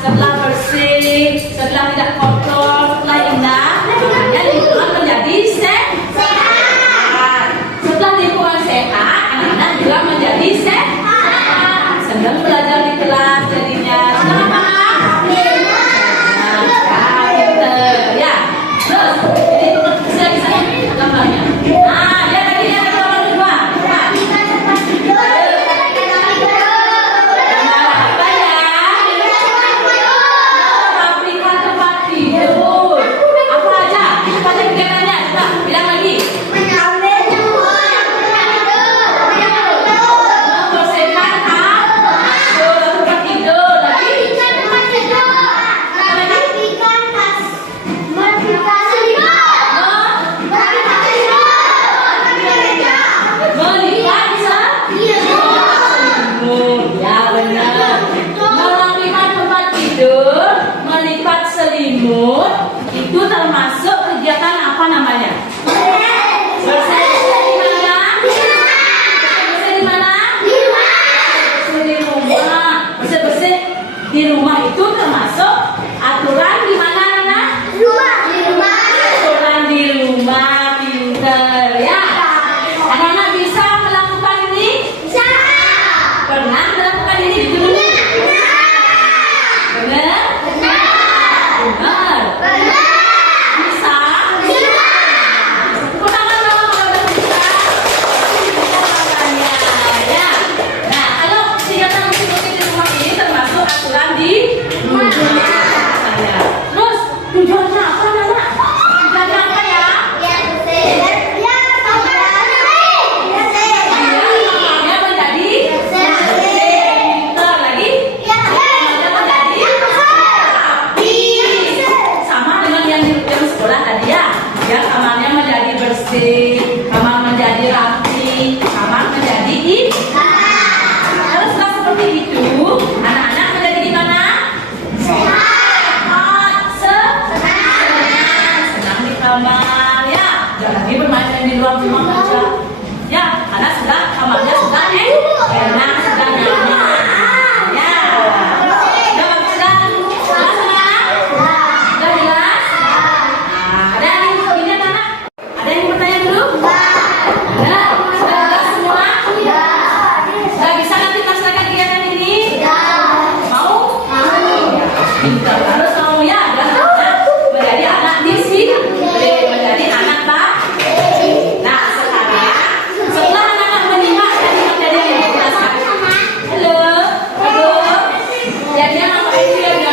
Setelah bersih, setelah tidak kotor, setelah indah, makanya lingkungan menjadi sehat. Setelah lingkungan sehat, anak-anak juga menjadi sehat. Senang belajar di kelas jadinya. Senang apa? Pinter. Ya. Terus, ini saya bisa gambarnya. Nah, lihat lagi yang nomor 2. Apa ya? Pabrikan tempat tidur. Apa aja? Apa aja kegiatannya? Coba bilang lagi. Membersihkan tempat tidur. Lagi. Melipat selimut. Ya, benar. Merapikan tempat tidur, melipat selimut, itu termasuk kegiatan apa namanya? Bersih-bersih di mana? Bersih-bersih di mana? Bersih di rumah. Bersih-bersih di rumah itu termasuk aturan di mana, Nana? Aturan di rumah, pinter ya. Anak-anak bisa melakukan ini? Pernah melakukan ini di rumah? Benar? Benar. Bisa? Tepuk tangan dong kalau udah bisa. Ya. Nah, kalau kegiatan musik-musik di rumah ini termasuk aturan di rumah saya. Terus tujuannya apa, Nana? Tujuannya apa ya? Biar kamarnya menjadi pintar lagi. Kamarnya menjadi rapi. Sama dengan yang di sekolah tadi ya. Biar kamarnya menjadi bersih, kamar menjadi rapi, kamar menjadi indah. Kalau sudah seperti itu, anak-anak menjadi gimana? Sehat, senang di kamar ya. Jangan lagi bermain di luar rumah aja. Ya, anak sudah kamarnya sudah enak, sudah nyaman. Ya. Sudah jelas? Sudah jelas? Nah, ada yang ingin begini, anak? Ada yang bertanya dulu? Ada? Sudah jelas semua? Sudah bisa nanti melaksanakan kegiatan ini? Mau? Pintar harus mau ya, dan menjadi anak disiplin, menjadi anak baik. Nah, sekarang setelah anak-anak menyimak tadi materi yang dijelaskan, halo, jadi apa itu ya?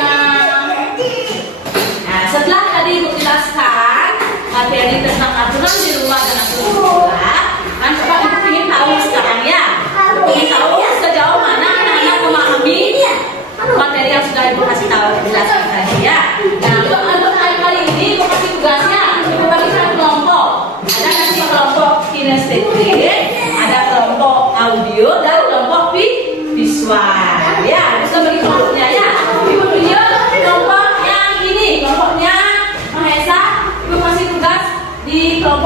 Nah, setelah tadi Ibu jelaskan materi tentang aturan di rumah dan aturan di sekolah, kan Bapak Ibu ingin tahu sekarang ya, ingin tahu sejauh mana anak-anak memahami materi yang sudah Ibu kasih tahu jelaskan tadi ya. Nah, untuk kali ini Ibu kasih tugasnya, Ibu bagikan kelompok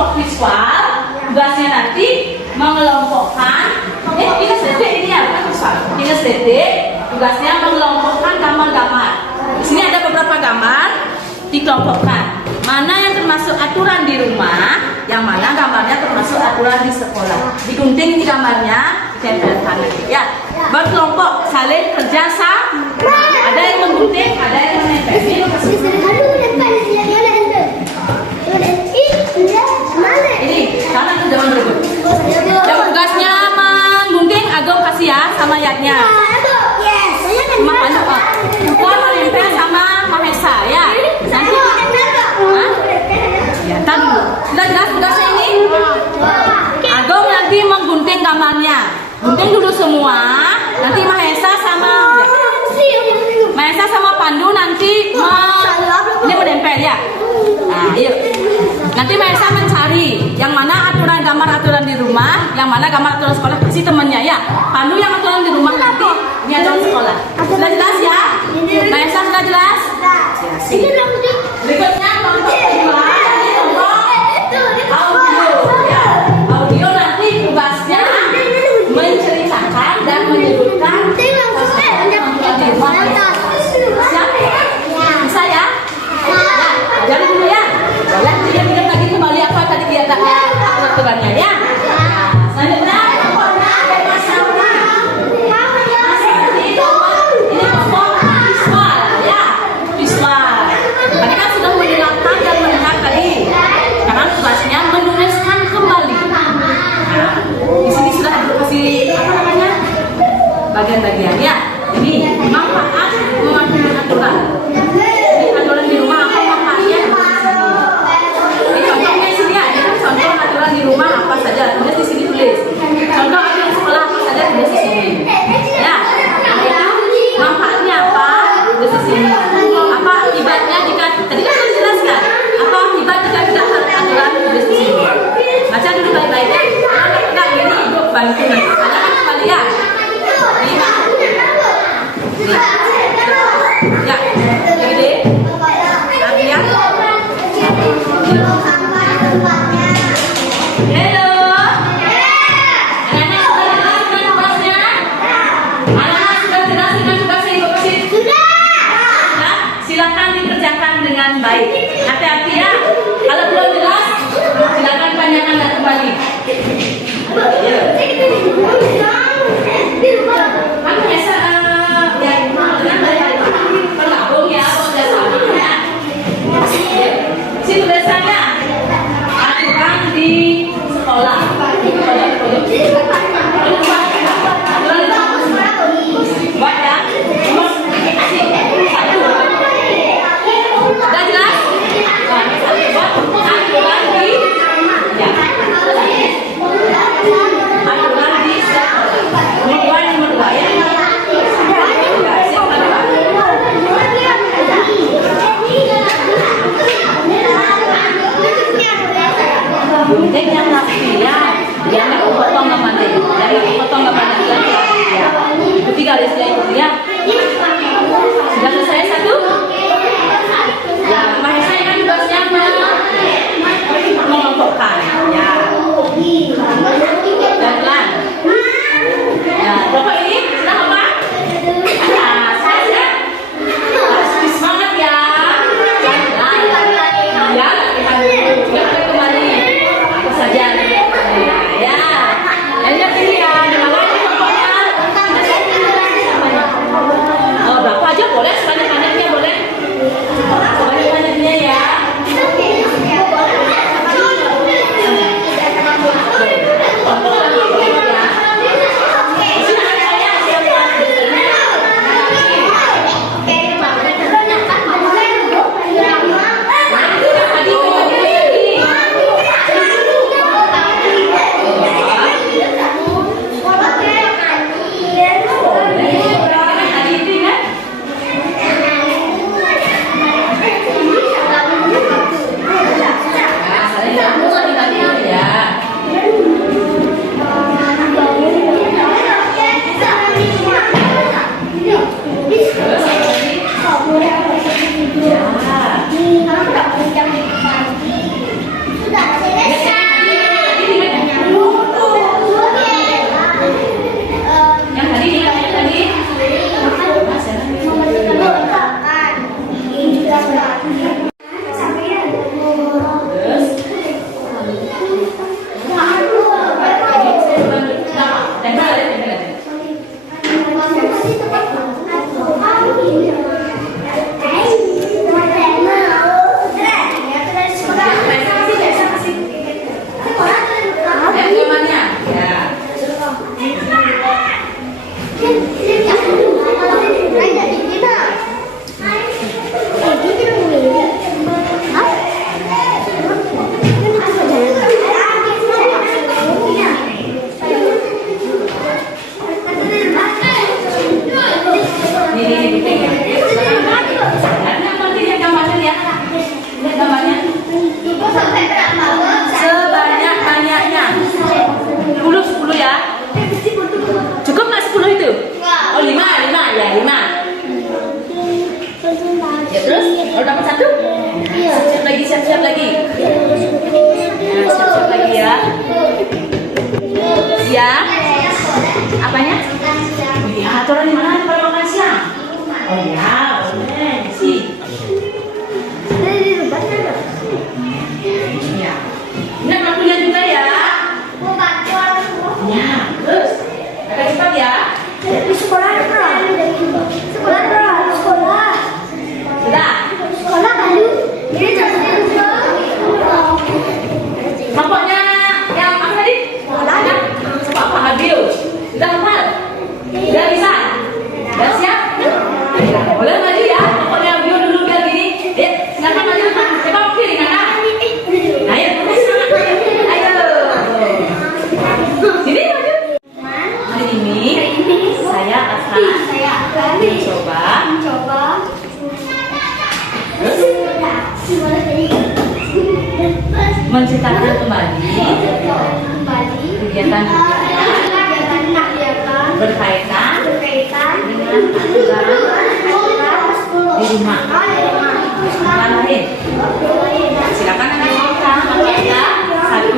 kelompok visual tugasnya nanti mengelompokkan kinesthetik ini ya, bukan visual. Kinesthetik tugasnya mengelompokkan gambar-gambar. Di sini ada beberapa gambar dikelompokkan. Mana yang termasuk aturan di rumah, yang mana gambarnya termasuk aturan di sekolah. Digunting di gambarnya, ditempelkan nanti ya. Berkelompok, saling kerja sama. Ada yang menggunting, ada yang menempel. Ini karena itu zaman berikut. Yang tugasnya menggunting, Agong kasih ya sama Yatnya. Sama Pandu, bukan menempel sama Mahesa ya. Nanti, ya, tadi sudah jelas tugasnya ini. Agong nanti menggunting gambarnya. Gunting dulu semua. Nanti Mahesa sama Pandu nanti ini menempel ya. Nah, yuk. Nanti Mahesa mencari yang mana aturan gambar di rumah, yang mana gambar aturan sekolah kasih temannya ya. Pandu yang aturan di rumah nanti ini aturan sekolah. Sudah jelas ya? Mahesa sudah jelas? Berikutnya kelompok kedua, ini kelompok audio. Ya. Audio nanti tugasnya menceritakan dan menyebutkan bisa ya? Jangan dulu ya. Boleh diam lagi kembali apa tadi dia aturannya ya. Selanjutnya Mas Saura. Ini kelompok visual ya. Visual. Tadi kan sudah mendengarkan dan mendengar tadi. Sekarang tugasnya menuliskan kembali. Di sini sudah kasih apa namanya? Bagian-bagian ya. Ini manfaat mematuhi aturan. Ini aturan di rumah apa manfaatnya? Ini contohnya di sini ya. Ini kan contoh aturan di rumah apa saja. Tulis di sini tulis. Contoh aturan sekolah apa saja tulis di sini. Ya. Manfaatnya apa? Tulis di sini. Apa akibatnya jika tadi kan sudah dijelaskan. Apa akibat jika tidak taat aturan tulis di sini. Baca dulu baik-baik ya. Enggak ini hidup bantu nanti. Tanyakan kembali ya. Ya, gede. Akhirnya. Halo. Anak-anak sudah jelas dengan tugasnya? Anak-anak sudah jelas dengan tugasnya Ibu kasih? Sudah. Nah, silakan dikerjakan dengan baik. Hati-hati ya. Kalau belum jelas, silakan tanyakan dan kembali. Kan biasa si tulisannya aturan di sekolah. Buat ya. Sudah jelas? Buat aturan di ya. Aturan di sekolah. Nomor 2 ya. Gunting yang rapi ya, dia nggak potong gambarnya, jangan potong gambarnya ya. Ikuti garisnya itu ya. Sudah selesai satu? Ya, Mahesa kan tugasnya mengelompokkan ya. Pelan. Ya, Bapak ini sudah apa? Ya, saya harus semangat ya. Ya, kita kembali saja. menceritakan kembali kegiatan berkaitan dengan aturan di rumah. Aturan lain. Silakan Anda cerita. Satu.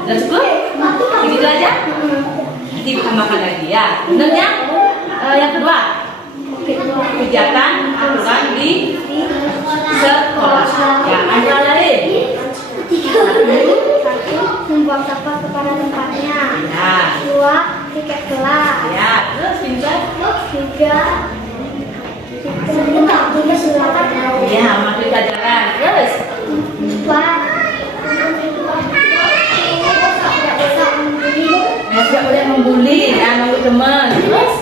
Udah cukup? Begitu aja? Nanti ditambahkan lagi ya. Benernya? Yang kedua, kegiatan aturan di sekolah. Ya, antara lain. Membuang sampah kepada tempatnya. Ya. 2. Tiket kelas. Ya, terus pintar. 3. Mematuhi surat edaran. Ya, mematuhi pelajaran. Terus. 4. Tidak boleh membuli, ya, membuli teman. Terus.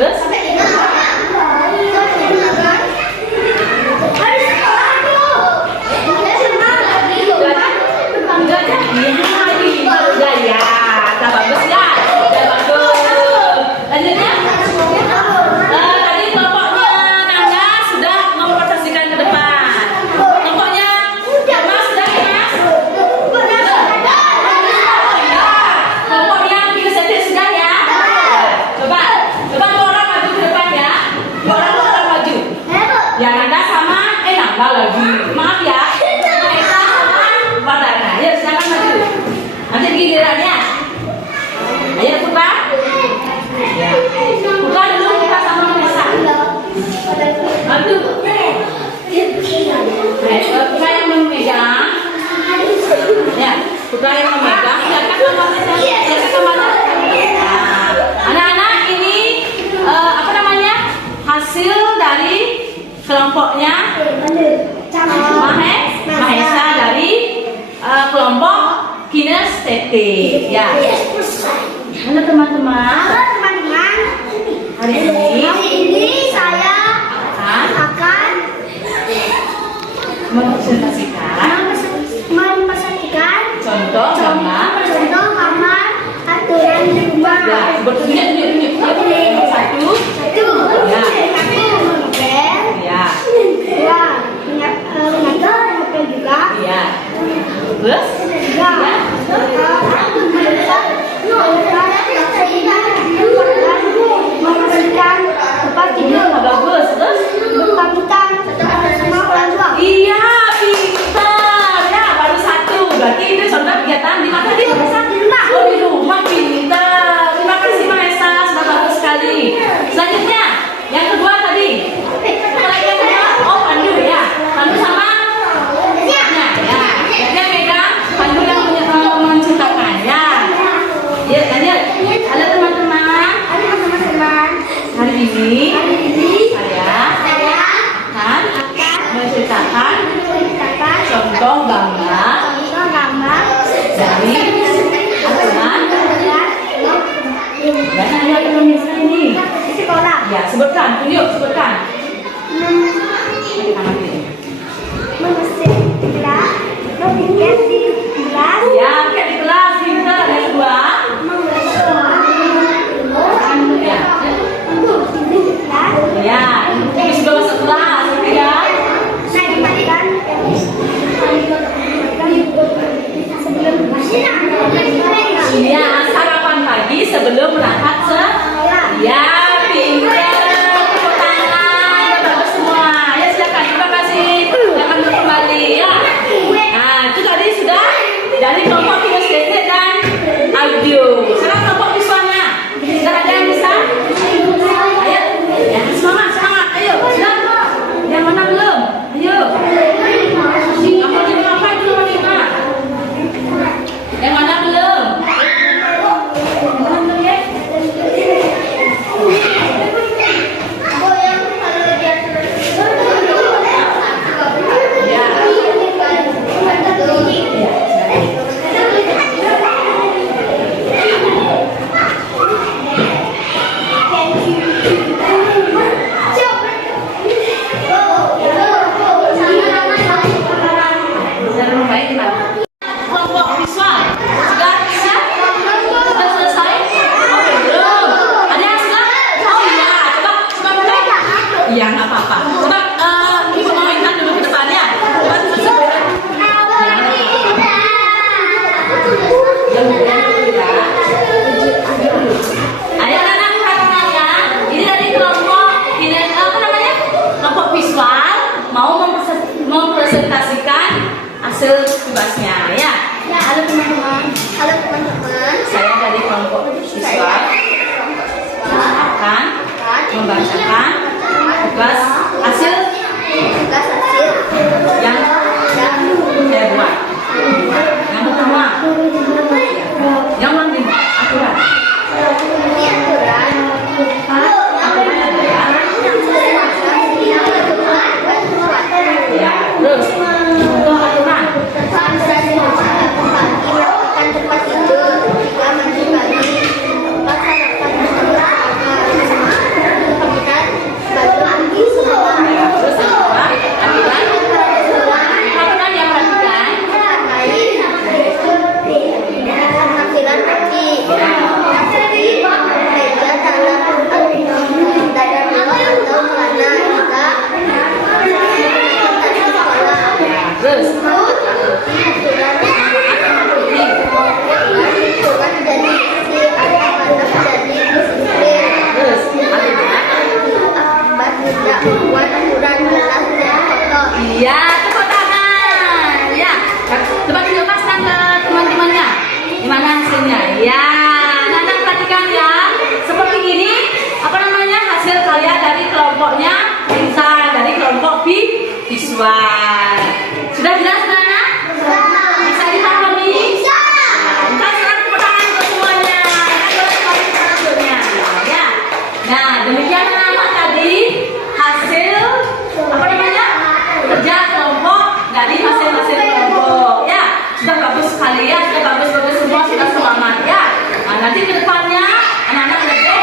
Terus. Putra yang memegang, silakan kemana? Anak-anak ini apa namanya? Hasil dari kelompoknya Mahesa dari kelompok kinestetik. Ya. Halo teman-teman. Hari ini saya akan mempresentasikan contoh gambar aturan di rumah. Ya, tunjuk. Satu. Ya. Ya. 2. Mengatur HP juga. Ya. Terus? 3. Membersihkan tempat tidur. Bagus. Terus? Berpamitan sama orang tua. Iya, pintar. Ya, baru satu. Berarti itu contoh kegiatan di mana tadi? Di rumah. Oh, di rumah, pintar. Terima kasih Mahesa, sudah bagus sekali. Selanjutnya, yang kedua tadi. Yang kedua, oh Pandu ya. Pandu sama? Ya. Dia megang Pandu yang menciptakan ya. Ya, Daniel. Halo teman-teman. Hari ini saya akan menceritakan contoh gambar dari aturan dan hanya penulisnya ini. Ya, sebutkan, tunjuk, sebutkan. Tiket di kelas. Ya, tiket di kelas, pintar. Yang kedua. Ya, ini sudah masuk kelas, ya. Iya, sarapan pagi sebelum berangkat sekolah. Ya, pintar. Tepuk tangan, bagus semua. Ya, silakan. Terima kasih. Silakan kembali ya. Nah, itu tadi hasil tugasnya ya. Halo teman-teman. Halo teman-teman. Saya dari kelompok siswa akan membacakan tugas hasil Tugas hasil yang saya buat. Yang pertama, yang mana aturan? ini aturan. Ya, terus contoh aturan. Melakukan tempat tidur, 3 mandi pagi, 4 sarapan baju mandi semua. Terus yang kedua, aturan yang perhatikan. Penampilan mandi. Meja dalam dada dulu atau celana kita tadi sekolah. Terus Aturan jadi isi anak-anak jadi disiplin. terus Akibat tidak membuat aturan jelas dan kotor. iya, tepuk tangan. Ya, coba dilepaskan ke teman-temannya. Gimana hasilnya? Ya, Nana perhatikan ya. Seperti ini, apa namanya hasil karya dari kelompoknya Insan dari kelompok visual. Sudah jelas, Nana? Bisa dipahami? Nah, sekarang tepuk tangan untuk semuanya. Ya. Nah, demikian anak-anak tadi hasil apa namanya kerja kelompok dari masing-masing kelompok. Ya, sudah bagus sekali ya, sudah bagus semua, sudah selamat ya. Nah, nanti ke depannya anak-anak lebih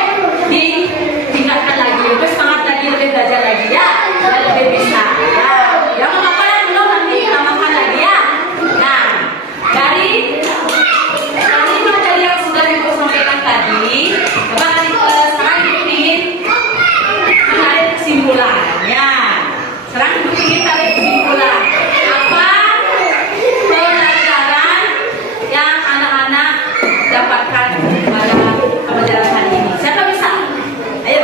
ditingkatkan lagi, lebih semangat lagi, lebih belajar lagi ya, dan lebih bisa. Ya, yang apa yang belum nanti tambahkan lagi ya. Nah, dari materi yang sudah ibu sampaikan tadi, coba sekarang ibu ingin menarik kesimpulannya. Sekarang ibu ingin tarik kesimpulan. Apa pelajaran yang anak-anak dapatkan pada pelajaran hari ini? Siapa bisa? Ayo.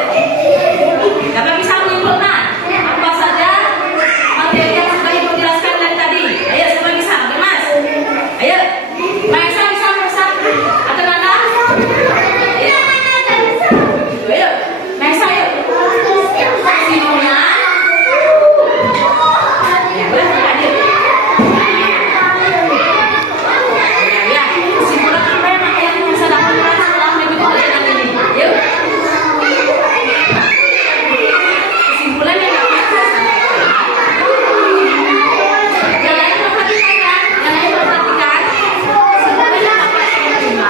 Siapa bisa menyimpulkan apa saja materi yang sudah ibu jelaskan dari tadi? Ayo, siapa bisa? Mas. Ayo. Maisa bisa masak? Atau Nana? Ayo. Ayo. Maisa yuk. Kesimpulan. Ya, boleh hadir. Ya, kesimpulan apa yang bisa dapatkan setelah mengikuti pelajaran ini? Yuk. Kesimpulan yang dapat saya sampaikan. Yang lain perhatikan kan? Yang lain perhatikan. Kesimpulan yang dapat saya terima.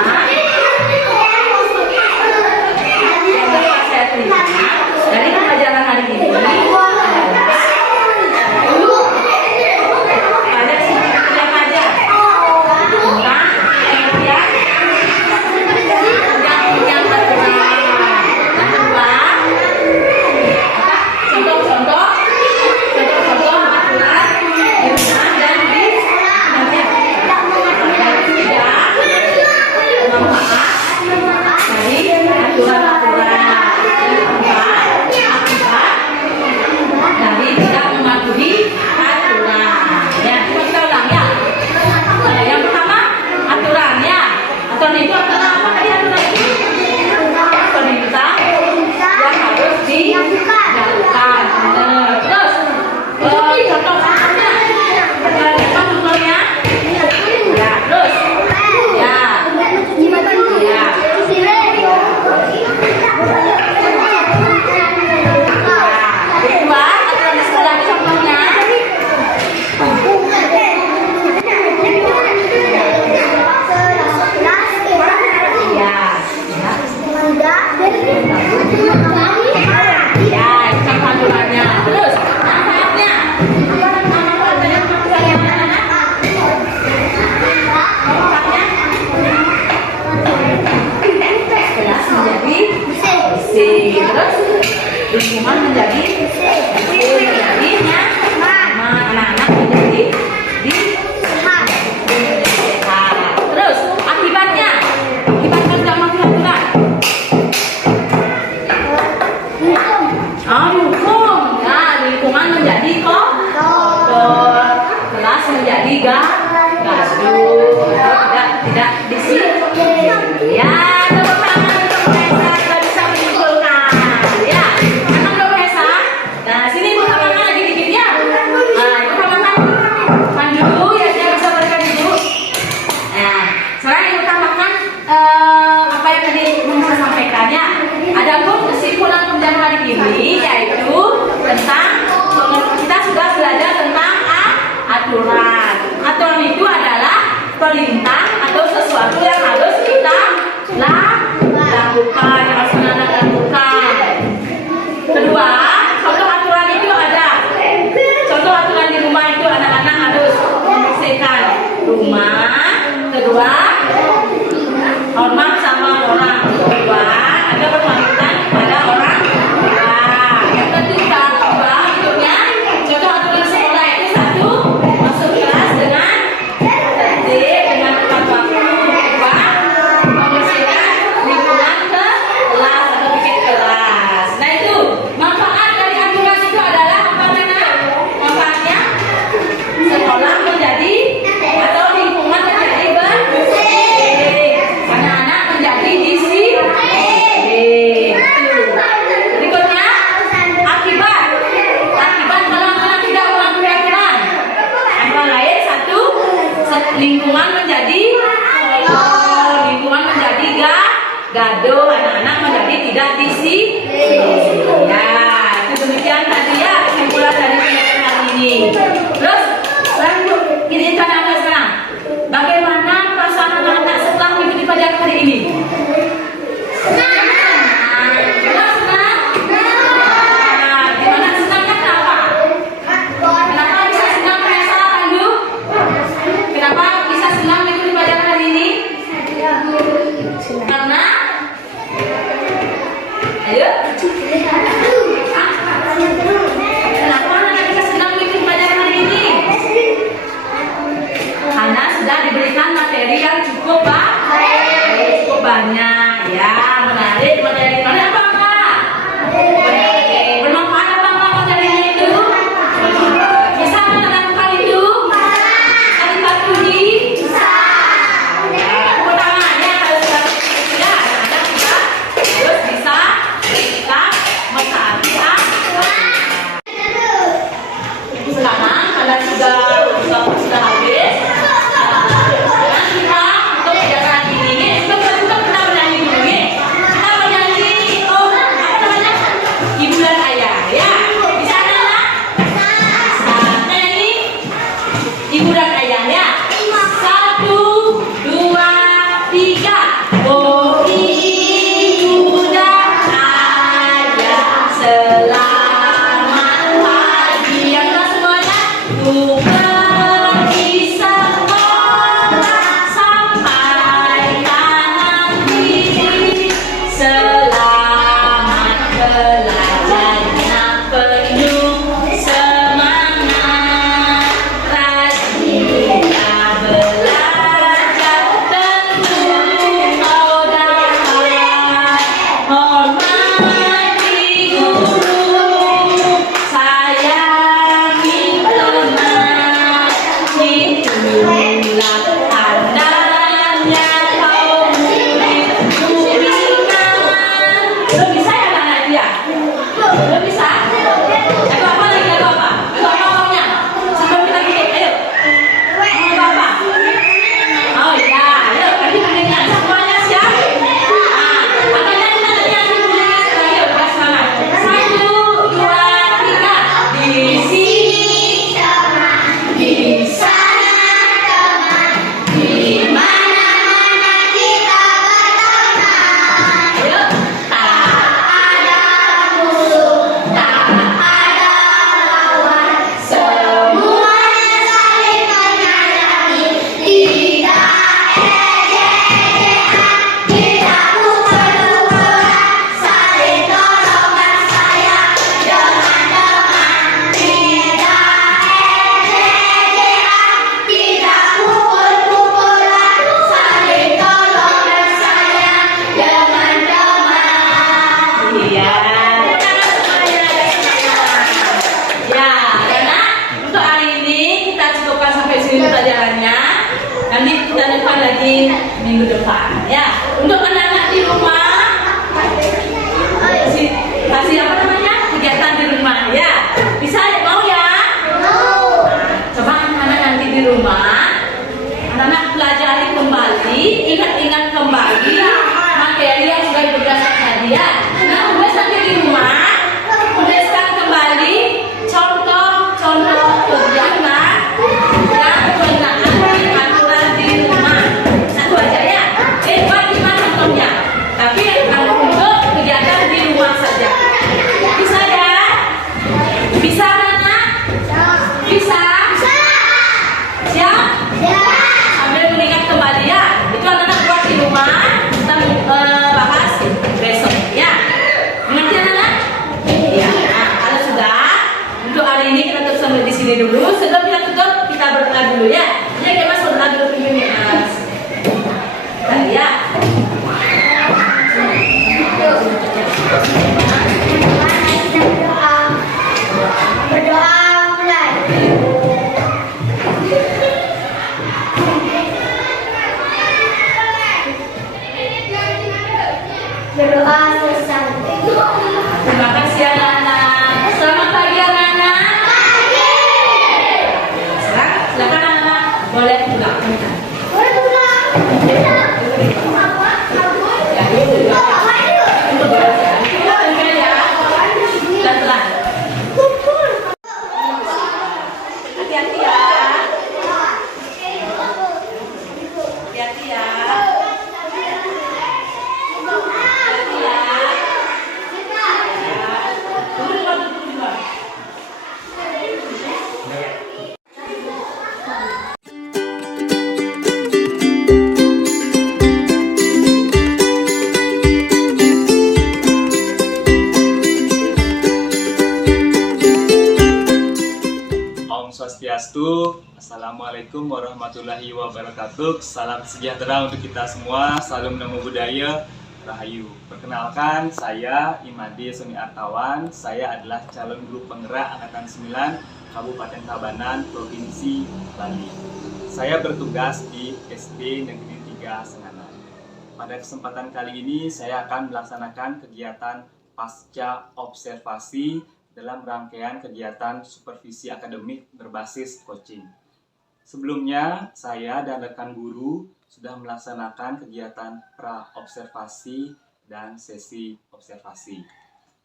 Yang dapat saya terima dari pelajaran hari ini adalah pada siapa aja tentang pengertian yang kedua. Yang kedua, contoh-contoh aturan di rumah dan di pengertian. Yang ketiga, manfaat dari aturan-aturan. Yang keempat, akibat dari tidak mematuhi aturan. Ya, kita ulang ya. Yang pertama, aturan ya. Aturan itu adalah apa tadi aturan itu? Perintah yang harus dilakukan. Terus, contoh-contohnya. Aturan itu contohnya. Ya, terus. Ya. Ya. Kedua, aturan di sekolah itu contohnya. Ya. Ya, itu contoh aturannya. Terus, manfaatnya. Manfaatnya kelas menjadi bersih. Terus, lingkungan menjadi bersih, menjadi nyaman. Anak-anak menjadi sehat. Terus, akibatnya tidak mematuhi aturan. Hukum. Nah, lingkungan menjadi kotor, kelas menjadi gatal. tidak di sini. Ya, tepuk tangan untuk Reza sudah bisa menyimpulkan. Ya, tangan dulu Reza. Nah, sini ibu tangan lagi dikit ya. Nah, ibu tambahkan dulu ya, dia bisa berikan dulu. Nah, sekarang ibu tambahkan apa yang tadi saya sampaikan ya. Adapun kesimpulan pembelajaran hari ini yaitu tentang kita sudah belajar tentang aturan. Aturan itu adalah perintah atau sesuatu yang harus kita lakukan, yang harus kita lakukan. Kedua, contoh aturan itu ada. Contoh aturan di rumah itu anak-anak harus membersihkan rumah. Kedua, hormat sama orang tua, ada berpamitan kepada orang tua. Yang ketiga, berikutnya contoh aturan sekolah itu satu, masuk kelas dengan tertib, dengan tepat waktu. Kedua, membersihkan lingkungan kelas atau bikin kelas. Nah itu manfaat dari aturan itu adalah apa namanya? Manfaatnya sekolah menjadi atau lingkungan menjadi bersih, anak-anak menjadi disiplin. Berikutnya akibat kalau anak tidak mematuhi aturan, antara lain satu, lingkungan menjadi kotor, lingkungan menjadi gaduh, anak-anak menjadi tidak disiplin. Ya, itu demikian tadi ya kesimpulan dari pembelajaran hari ini. Terus sekarang ini tanya sekarang, bagaimana perasaan anak-anak setelah mengikuti pelajaran hari ini? Senang? Gimana senangnya kenapa? Kenapa bisa senang Reza Pandu? Kenapa bisa senang mengikuti pelajaran hari ini? Karena ayo. Kenapa anak bisa senang mengikuti pelajaran hari ini? Karena sudah diberikan materi yang cukup banyak, ya, menarik materi. Apa enggak? Bermanfaat apa enggak materinya itu? Bisa melakukan itu? Bisa dipuji? Pertamanya harus sudah ada kita terus bisa kita mentaati sekarang karena sudah habis. Sekarang kita untuk pelajaran ini sebelum kita menyanyi dulu nih. Ya, untuk anak-anak di rumah kasih apa namanya kegiatan di rumah ya. Bisa ya, mau ya? Coba anak-anak nanti di rumah, anak-anak pelajari kembali, ingat-ingat kembali materi yang sudah diberikan tadi ya. Nah, tulis nanti di rumah, tuliskan kembali contoh-contoh kegiatan yang berkenaan dengan aturan di rumah. Satu aja ya. Bagaimana contohnya? Tapi untuk kegiatan di rumah saja. Bisa ya? Bisa anak? Bisa? Siap? Sambil mengingat kembali ya. Itu anak-anak buat di rumah. Kita bahas besok ya. Mengerti anak-anak? Iya. Nah, kalau sudah, untuk hari ini kita tutup sampai di sini dulu. Sebelum kita tutup, kita berdoa dulu ya. Ya, kita masuk berdoa dulu ini Mas. Tadi ya. Berdoa mulai. Berdoa selesai. Terima kasih anak-anak. Selamat pagi anak-anak. Silakan anak-anak boleh pulang. Pelan-pelan. Hati-hati ya. Hati-hati ya. Hati-hati ya. Tunggu di luar. Om Swastiastu, Assalamualaikum warahmatullahi wabarakatuh. Salam sejahtera untuk kita semua. Salam Namo Buddhaya, Rahayu. Perkenalkan, saya Imade Soni Artawan. Saya adalah calon guru penggerak Angkatan 9 Kabupaten Tabanan, Provinsi Bali. Saya bertugas di SD Negeri 3 Senganan. Pada kesempatan kali ini, saya akan melaksanakan kegiatan pasca observasi dalam rangkaian kegiatan supervisi akademik berbasis coaching. Sebelumnya, saya dan rekan guru sudah melaksanakan kegiatan pra-observasi dan sesi observasi.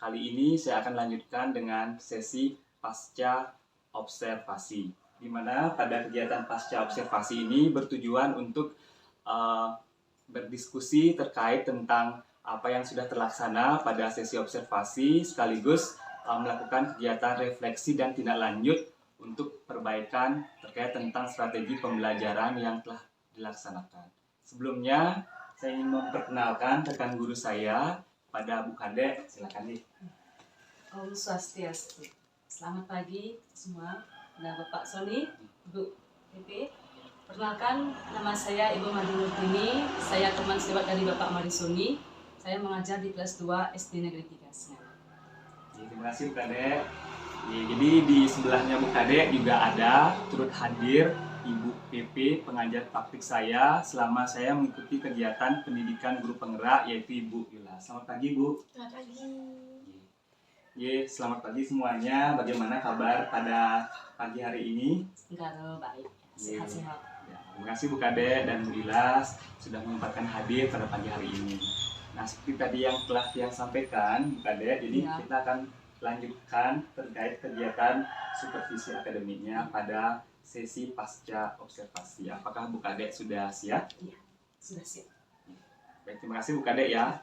Kali ini saya akan lanjutkan dengan sesi pasca observasi, di mana pada kegiatan pasca observasi ini bertujuan untuk berdiskusi terkait tentang apa yang sudah terlaksana pada sesi observasi, sekaligus melakukan kegiatan refleksi dan tindak lanjut untuk perbaikan terkait tentang strategi pembelajaran yang telah dilaksanakan. Sebelumnya, saya ingin memperkenalkan rekan guru saya pada Bu Kade. Silakan nih. Om Swastiastu. Selamat pagi semua. Nah, Bapak Soni, Bu PP. Perkenalkan, nama saya Ibu Madi Nurtini. Saya teman sejawat dari Bapak Mari Soni. Saya mengajar di kelas 2 SD Negeri 3 Senganan. Terima kasih Bu Kade. Jadi di sebelahnya Bu Kade juga ada turut hadir Ibu PP, pengajar praktik saya selama saya mengikuti kegiatan pendidikan guru penggerak, yaitu Ibu Yula. Selamat pagi Bu. Selamat pagi. Selamat pagi semuanya. Bagaimana kabar pada pagi hari ini? Enggak baik, sehat-sehat. Terima kasih Bu Kade dan Bu Ilas sudah menyempatkan hadir pada pagi hari ini. Nah, seperti tadi yang telah yang sampaikan Bu Kade, jadi kita akan lanjutkan terkait kegiatan supervisi akademiknya pada sesi pasca observasi. Apakah Bu Kade sudah siap? Iya, sudah siap. Baik, terima kasih Bu Kade ya.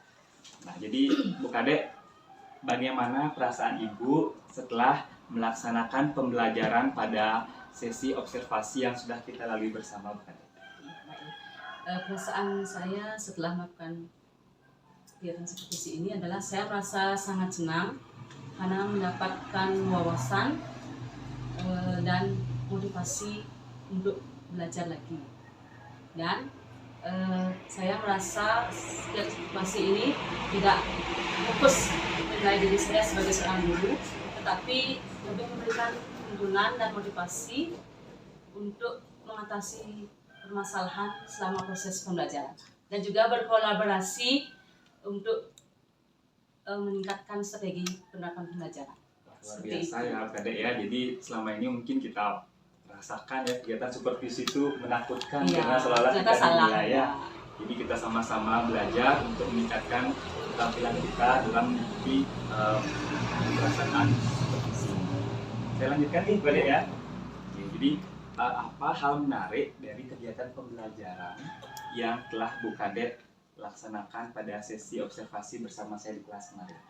Nah, jadi Bu Kade, bagaimana perasaan Ibu setelah melaksanakan pembelajaran pada sesi observasi yang sudah kita lalui bersama Bu Kade? Perasaan saya setelah melakukan kegiatan supervisi ini adalah saya merasa sangat senang karena mendapatkan wawasan dan motivasi untuk belajar lagi. Dan saya merasa observasi ini tidak fokus menilai diri saya sebagai seorang guru, tetapi lebih memberikan tuntunan dan motivasi untuk mengatasi permasalahan selama proses pembelajaran. dan juga berkolaborasi untuk meningkatkan strategi penerapan pembelajaran. Luar biasa ya Kadek ya. Jadi selama ini mungkin kita rasakan ya kegiatan supervisi itu menakutkan karena seolah-olah kita dinilai ya. Jadi kita sama-sama belajar untuk meningkatkan keterampilan kita dalam mengikuti pelaksanaan supervisi. Saya lanjutkan nih Kadek ya. Oke, jadi apa hal menarik dari kegiatan pembelajaran yang telah Bu Kadek laksanakan pada sesi observasi bersama saya di kelas kemarin?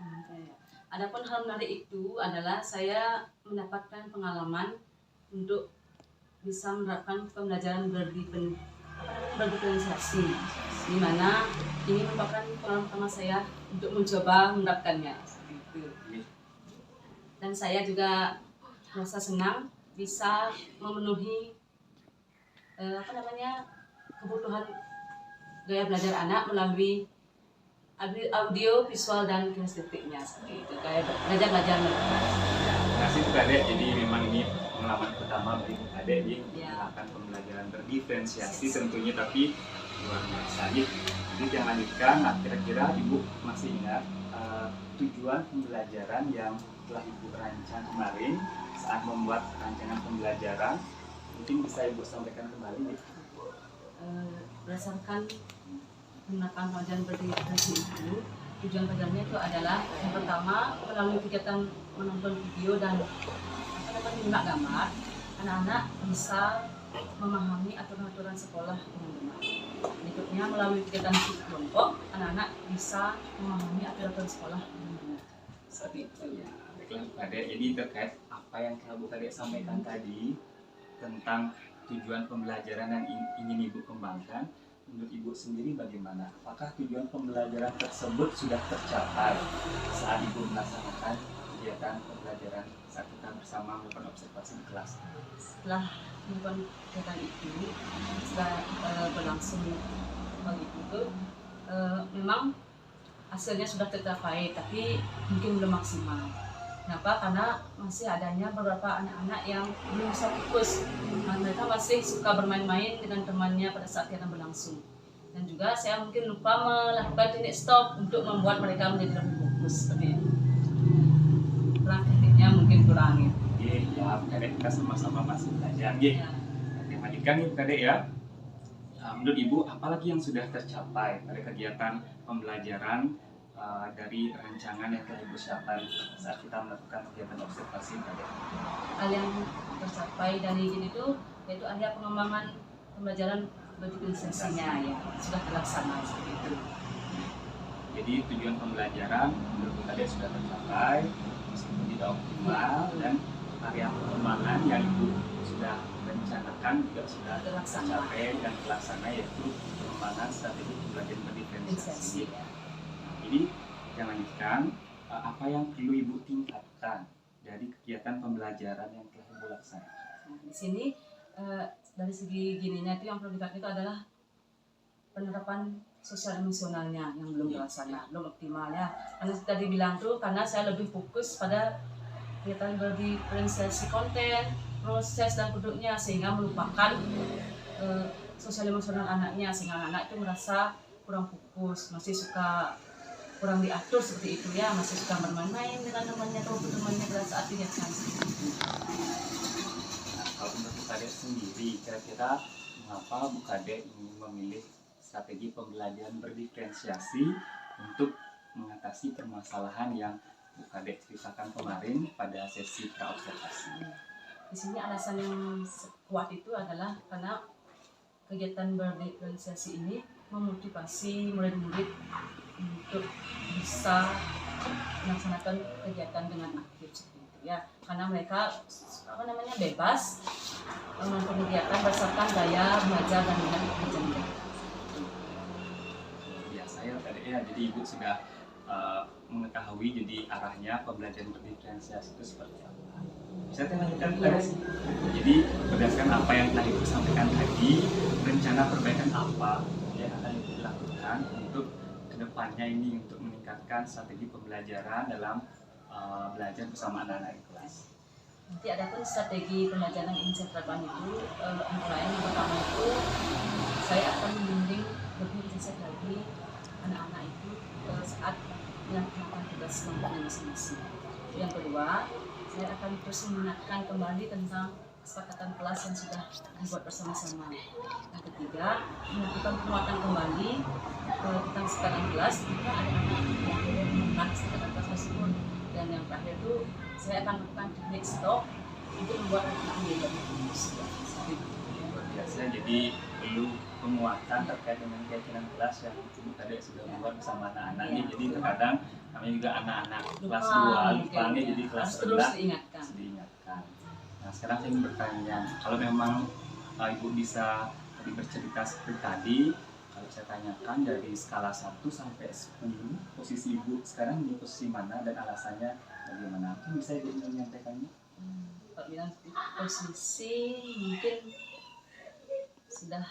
Adapun hal menarik itu adalah saya mendapatkan pengalaman untuk bisa menerapkan pembelajaran berdiferensiasi, di mana ini merupakan pengalaman pertama saya untuk mencoba menerapkannya. Dan saya juga merasa senang bisa memenuhi kebutuhan gaya belajar anak melalui audio, visual, dan kinestetiknya seperti itu. Kayak belajar. Terima kasih Kadek. Jadi memang ini pengalaman pertama bagi Kadek di melakukan pembelajaran berdiferensiasi tentunya, tapi luar biasa. Jadi yang lanjutkan, nah kira-kira Ibu masih ingat tujuan pembelajaran yang telah Ibu rancang kemarin saat membuat rancangan pembelajaran? Mungkin bisa Ibu sampaikan kembali. Berdasarkan penerapan pembelajaran berdiferensiasi itu, tujuan pelajarannya itu adalah yang pertama, melalui kegiatan menonton video dan menyimak gambar, anak-anak bisa memahami aturan-aturan sekolah dengan benar. Berikutnya, melalui kegiatan kelompok, anak-anak bisa memahami aturan sekolah dengan benar. Seperti itu ya. Baiklah Kadek, jadi terkait apa yang telah Bu Kadek sampaikan tadi tentang tujuan pembelajaran yang ingin Ibu kembangkan, menurut Ibu sendiri bagaimana? Apakah tujuan pembelajaran tersebut sudah tercapai saat Ibu melaksanakan kegiatan pembelajaran saat kita bersama melakukan observasi di kelas? Setelah melakukan kegiatan itu, setelah berlangsung pagi itu, memang hasilnya sudah tercapai, tapi mungkin belum maksimal. Kenapa? Karena masih adanya beberapa anak-anak yang belum bisa fokus. Mereka masih suka bermain-main dengan temannya pada saat kegiatan berlangsung. Dan juga saya mungkin lupa melakukan teknik stop untuk membuat mereka menjadi lebih fokus. Seperti itu. Kurang tekniknya mungkin kurang ya. Ya, Kadek, kita sama-sama masih belajar. Nanti lanjutkan nih Kadek ya. Menurut Ibu, apalagi yang sudah tercapai pada kegiatan pembelajaran dari rancangan yang telah Ibu siapkan saat kita melakukan kegiatan observasi Kadek? Hal yang tercapai dari ini itu yaitu ada pengembangan pembelajaran berdiferensiasinya ya sudah terlaksana seperti itu. Jadi tujuan pembelajaran menurut Kadek sudah tercapai meskipun tidak optimal, dan area pengembangan yang Ibu sudah rencanakan juga sudah tercapai dan terlaksana, yaitu pengembangan strategi pembelajaran berdiferensiasi. Jadi yang lanjutkan, apa yang perlu Ibu tingkatkan dari kegiatan pembelajaran yang telah Ibu laksanakan? Nah, di sini dari segi gininya itu yang perlu ditingkatkan itu adalah penerapan sosial emosionalnya yang belum terlaksana, belum optimal ya. Karena tadi bilang tuh, karena saya lebih fokus pada kegiatan berdiferensiasi konten, proses dan produknya, sehingga melupakan sosial emosional anaknya, sehingga anak itu merasa kurang fokus, masih suka kurang diatur seperti itu ya, masih suka bermain-main dengan temannya atau temannya pada saat kegiatan. Nah, kalau menurut Bu Kadek sendiri, kira-kira mengapa Bu Kadek ingin memilih strategi pembelajaran berdiferensiasi untuk mengatasi permasalahan yang Bu Kadek ceritakan kemarin pada sesi praobservasi? Di sini alasan yang kuat itu adalah karena kegiatan berdiferensiasi ini memotivasi murid-murid untuk bisa melaksanakan kegiatan dengan aktif seperti itu ya, karena mereka bebas melakukan kegiatan berdasarkan gaya belajar dan minat belajar mereka. Biasa ya Kadek ya, jadi Ibu sudah mengetahui jadi arahnya pembelajaran berdiferensiasi itu seperti apa. Bisa saya lanjutkan Kadek? Jadi berdasarkan apa yang telah Ibu sampaikan tadi, rencana perbaikan apa yang akan Ibu lakukan untuk kedepannya ini untuk meningkatkan strategi pembelajaran dalam belajar bersama anak-anak di kelas? Nanti ada pun strategi pembelajaran yang ingin saya terapkan itu, antara lain yang pertama itu saya akan membimbing lebih intensif lagi kelompoknya masing-masing. Yang kedua, saya akan terus mengingatkan kembali tentang kesepakatan kelas yang sudah dibuat bersama-sama. Yang ketiga, melakukan penguatan kembali tentang kesepakatan kelas jika ada anak yang menolak kesepakatan kelas tersebut. Dan yang terakhir itu, saya akan melakukan teknik stop untuk membuat anak menjadi lebih fokus. Luar biasa. Jadi perlu penguatan terkait dengan keyakinan kelas yang ibu kadek sudah buat bersama anak-anaknya. Jadi terkadang kami juga anak-anak kelas 2 lupa nih, jadi kelas harus terus rendah diingatkan. harus diingatkan. Nah sekarang saya ingin bertanya, kalau memang ibu bisa tadi bercerita seperti tadi, kalau saya tanyakan dari skala 1 sampai 10, posisi ibu sekarang di posisi mana dan alasannya bagaimana? Mungkin bisa ibu menyampaikannya? Kalau bilang posisi mungkin sudah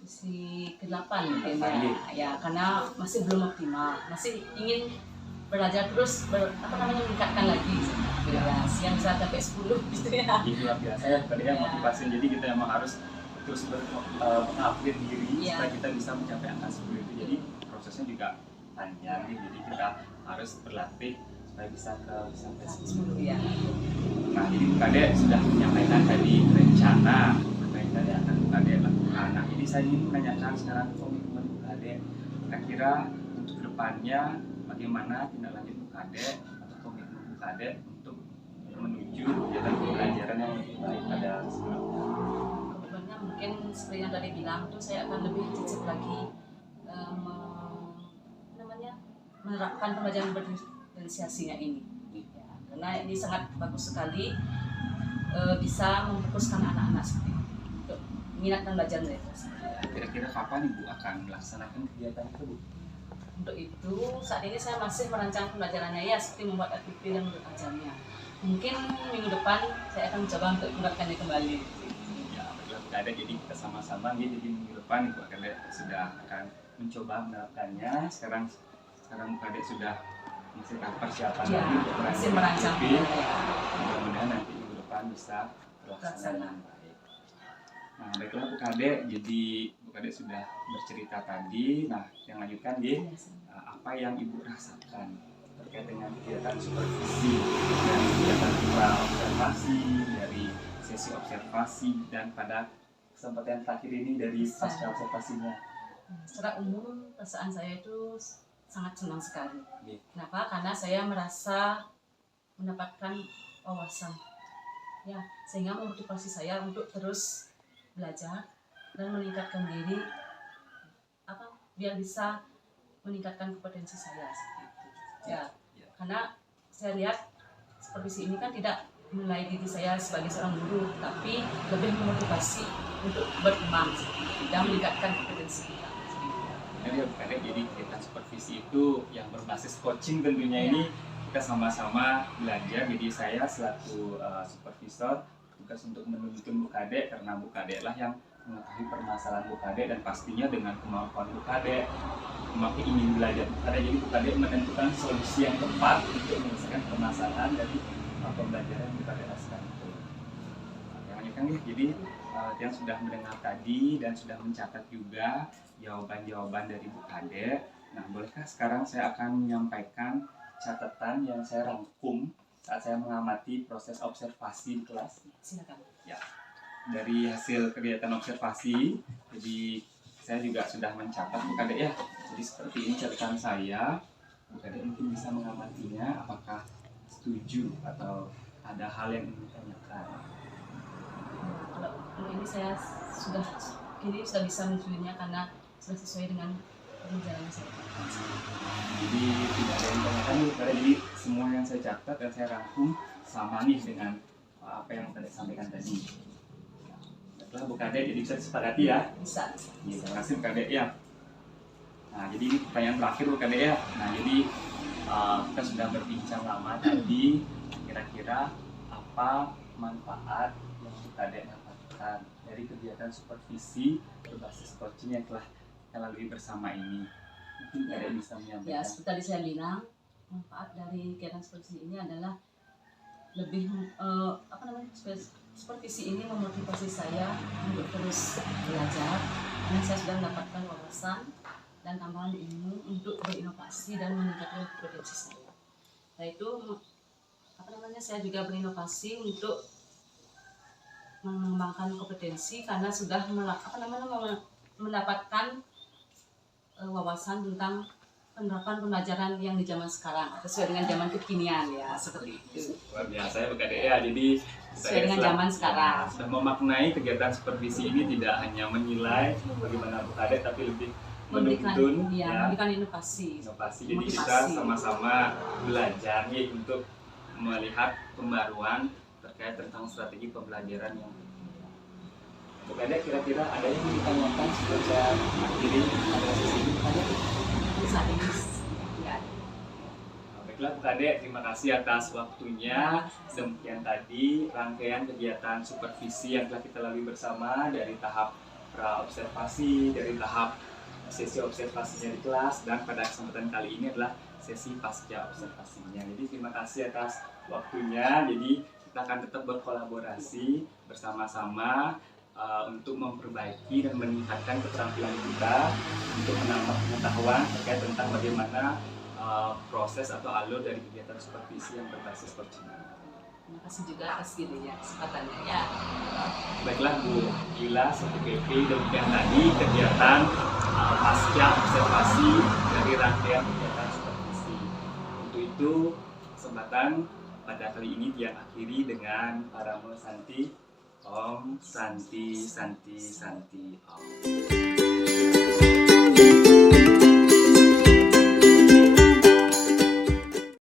posisi ke-8 mungkin ya, karena masih belum optimal, masih ingin belajar terus meningkatkan lagi ya, yang bisa sampai 10 gitu ya. Ini luar biasa ya, tadi kan motivasi. Jadi kita memang harus terus mengupgrade diri supaya kita bisa mencapai angka 10 itu. Jadi prosesnya juga panjang nih, jadi kita harus berlatih supaya bisa sampai 10 ya. Nah jadi Bu Kadek sudah menyampaikan tadi rencana berkaitan yang akan Bu Kadek lakukan. Nah jadi saya ingin menanyakan sekarang komitmen Bu Kadek, kira-kira untuk kedepannya bagaimana tindak lanjut Bu Kadek atau komitmen Bu Kadek untuk menuju kegiatan pembelajaran yang lebih baik pada sebelumnya. Kebetulannya mungkin seperti yang tadi bilang tuh, saya akan lebih cicip lagi menerapkan pembelajaran berdiferensiasinya ini ya, karena ini sangat bagus sekali, bisa memfokuskan anak-anak seperti itu untuk mengingatkan belajar mereka. Kira-kira kapan Ibu akan melaksanakan kegiatan itu, Bu? Untuk itu saat ini saya masih merancang pembelajarannya ya, seperti membuat aktivitas dan menurut ajarnya. Mungkin minggu depan saya akan mencoba untuk menerapkannya kembali. Ya, betul Kadek, jadi kita sama-sama nih, jadi minggu depan Ibu Kadek sudah akan mencoba menerapkannya. Sekarang Kadek sudah masih tahap persiapan Ya, lagi untuk masih merancang. Mudah-mudahan nanti minggu depan bisa terlaksana dengan baik. Nah, baiklah Bu Kadek, jadi Bu Kadek sudah bercerita tadi. Nah, yang lanjutkan apa yang Ibu rasakan terkait dengan kegiatan supervisi dan kegiatan observasi, dari sesi observasi dan pada kesempatan terakhir ini dari pasca observasinya. Secara umum perasaan saya itu sangat senang sekali. Kenapa? Karena saya merasa mendapatkan wawasan ya, sehingga memotivasi saya untuk terus belajar dan meningkatkan diri biar bisa meningkatkan kompetensi saya seperti itu ya. Karena saya lihat supervisi ini kan tidak menilai diri saya sebagai seorang guru, tapi lebih memotivasi untuk berkembang dan meningkatkan kompetensi kita. Jadi kegiatan supervisi itu yang berbasis coaching tentunya ini kita sama-sama belajar. Jadi saya selaku supervisor tugas untuk menuntun Bu Kadek, karena Bu Kadek lah yang mengetahui permasalahan Bu Kadek dan pastinya dengan kemampuan Bu Kadek, kemampuan ingin belajar Bu Kadek, jadi Bu Kadek menentukan solusi yang tepat untuk menyelesaikan permasalahan dari pembelajaran yang Bu Kadek rasakan itu. Yang lanjutkan jadi yang sudah mendengar tadi dan sudah mencatat juga jawaban-jawaban dari Bu Kadek. Nah, bolehkah sekarang saya akan menyampaikan catatan yang saya rangkum saat saya mengamati proses observasi di kelas? Silakan. Ya, dari hasil kegiatan observasi, jadi saya juga sudah mencatat Bu Kadek ya. Jadi seperti ini catatan saya. Bu Kadek mungkin bisa mengamatinya, apakah setuju atau ada hal yang ingin ditanyakan. Kalau ini saya sudah bisa menunjuknya karena sudah sesuai dengan jalan saya. Jadi tidak ada yang tanyakan Bu Kadek, jadi semua yang saya catat dan saya rangkum sama nih dengan apa yang Kadek sampaikan tadi. Baiklah Bu Kadek, jadi bisa disepakati ya? Bisa. Terima kasih Bu Kadek ya. Nah, jadi ini pertanyaan terakhir Bu Kadek ya. Nah, jadi kita sudah berbincang lama tadi, kira-kira apa manfaat yang Bu Kadek dapatkan dari kegiatan supervisi berbasis coaching yang telah kita lalui bersama ini? Mungkin Kadek bisa menyampaikan. Ya, seperti tadi saya bilang, manfaat dari kegiatan supervisi ini adalah lebih supervisi ini memotivasi saya untuk terus belajar, karena saya sudah mendapatkan wawasan dan tambahan ilmu untuk berinovasi dan meningkatkan kompetensi saya. Yaitu saya juga berinovasi untuk mengembangkan kompetensi karena sudah mendapatkan wawasan tentang penerapan pembelajaran yang di zaman sekarang sesuai dengan zaman kekinian ya, seperti itu. Luar biasa ya Bkd ya, jadi Sesuai dengan zaman sekarang. sudah memaknai kegiatan supervisi ini tidak hanya menilai bagaimana Bkd, tapi lebih menuntun memberikan inovasi. Jadi Motivasi. kita sama-sama belajar nih untuk melihat pembaruan terkait tentang strategi pembelajaran yang Bkd. Kira-kira ada yang ditanyakan sebelum saya akhiri pada sesi ini Bkd? Saat ini ya. Baiklah Bkd, terima kasih atas waktunya. Demikian tadi rangkaian kegiatan supervisi yang telah kita lalui bersama dari tahap pra-observasi, dari tahap sesi observasinya di kelas, dan pada kesempatan kali ini adalah sesi pasca observasinya. Jadi terima kasih atas waktunya. Jadi kita akan tetap berkolaborasi bersama-sama untuk memperbaiki dan meningkatkan keterampilan kita untuk menambah pengetahuan terkait tentang bagaimana proses atau alur dari kegiatan supervisi yang berbasis percuma. Terima kasih juga atas kesempatannya ya. Baiklah Bu Gila, CPP, demikian tadi kegiatan pasca observasi dari rangkaian kegiatan supervisi. Untuk itu kesempatan pada kali ini diakhiri dengan Paramo Santi Om Santi Santi Santi Om.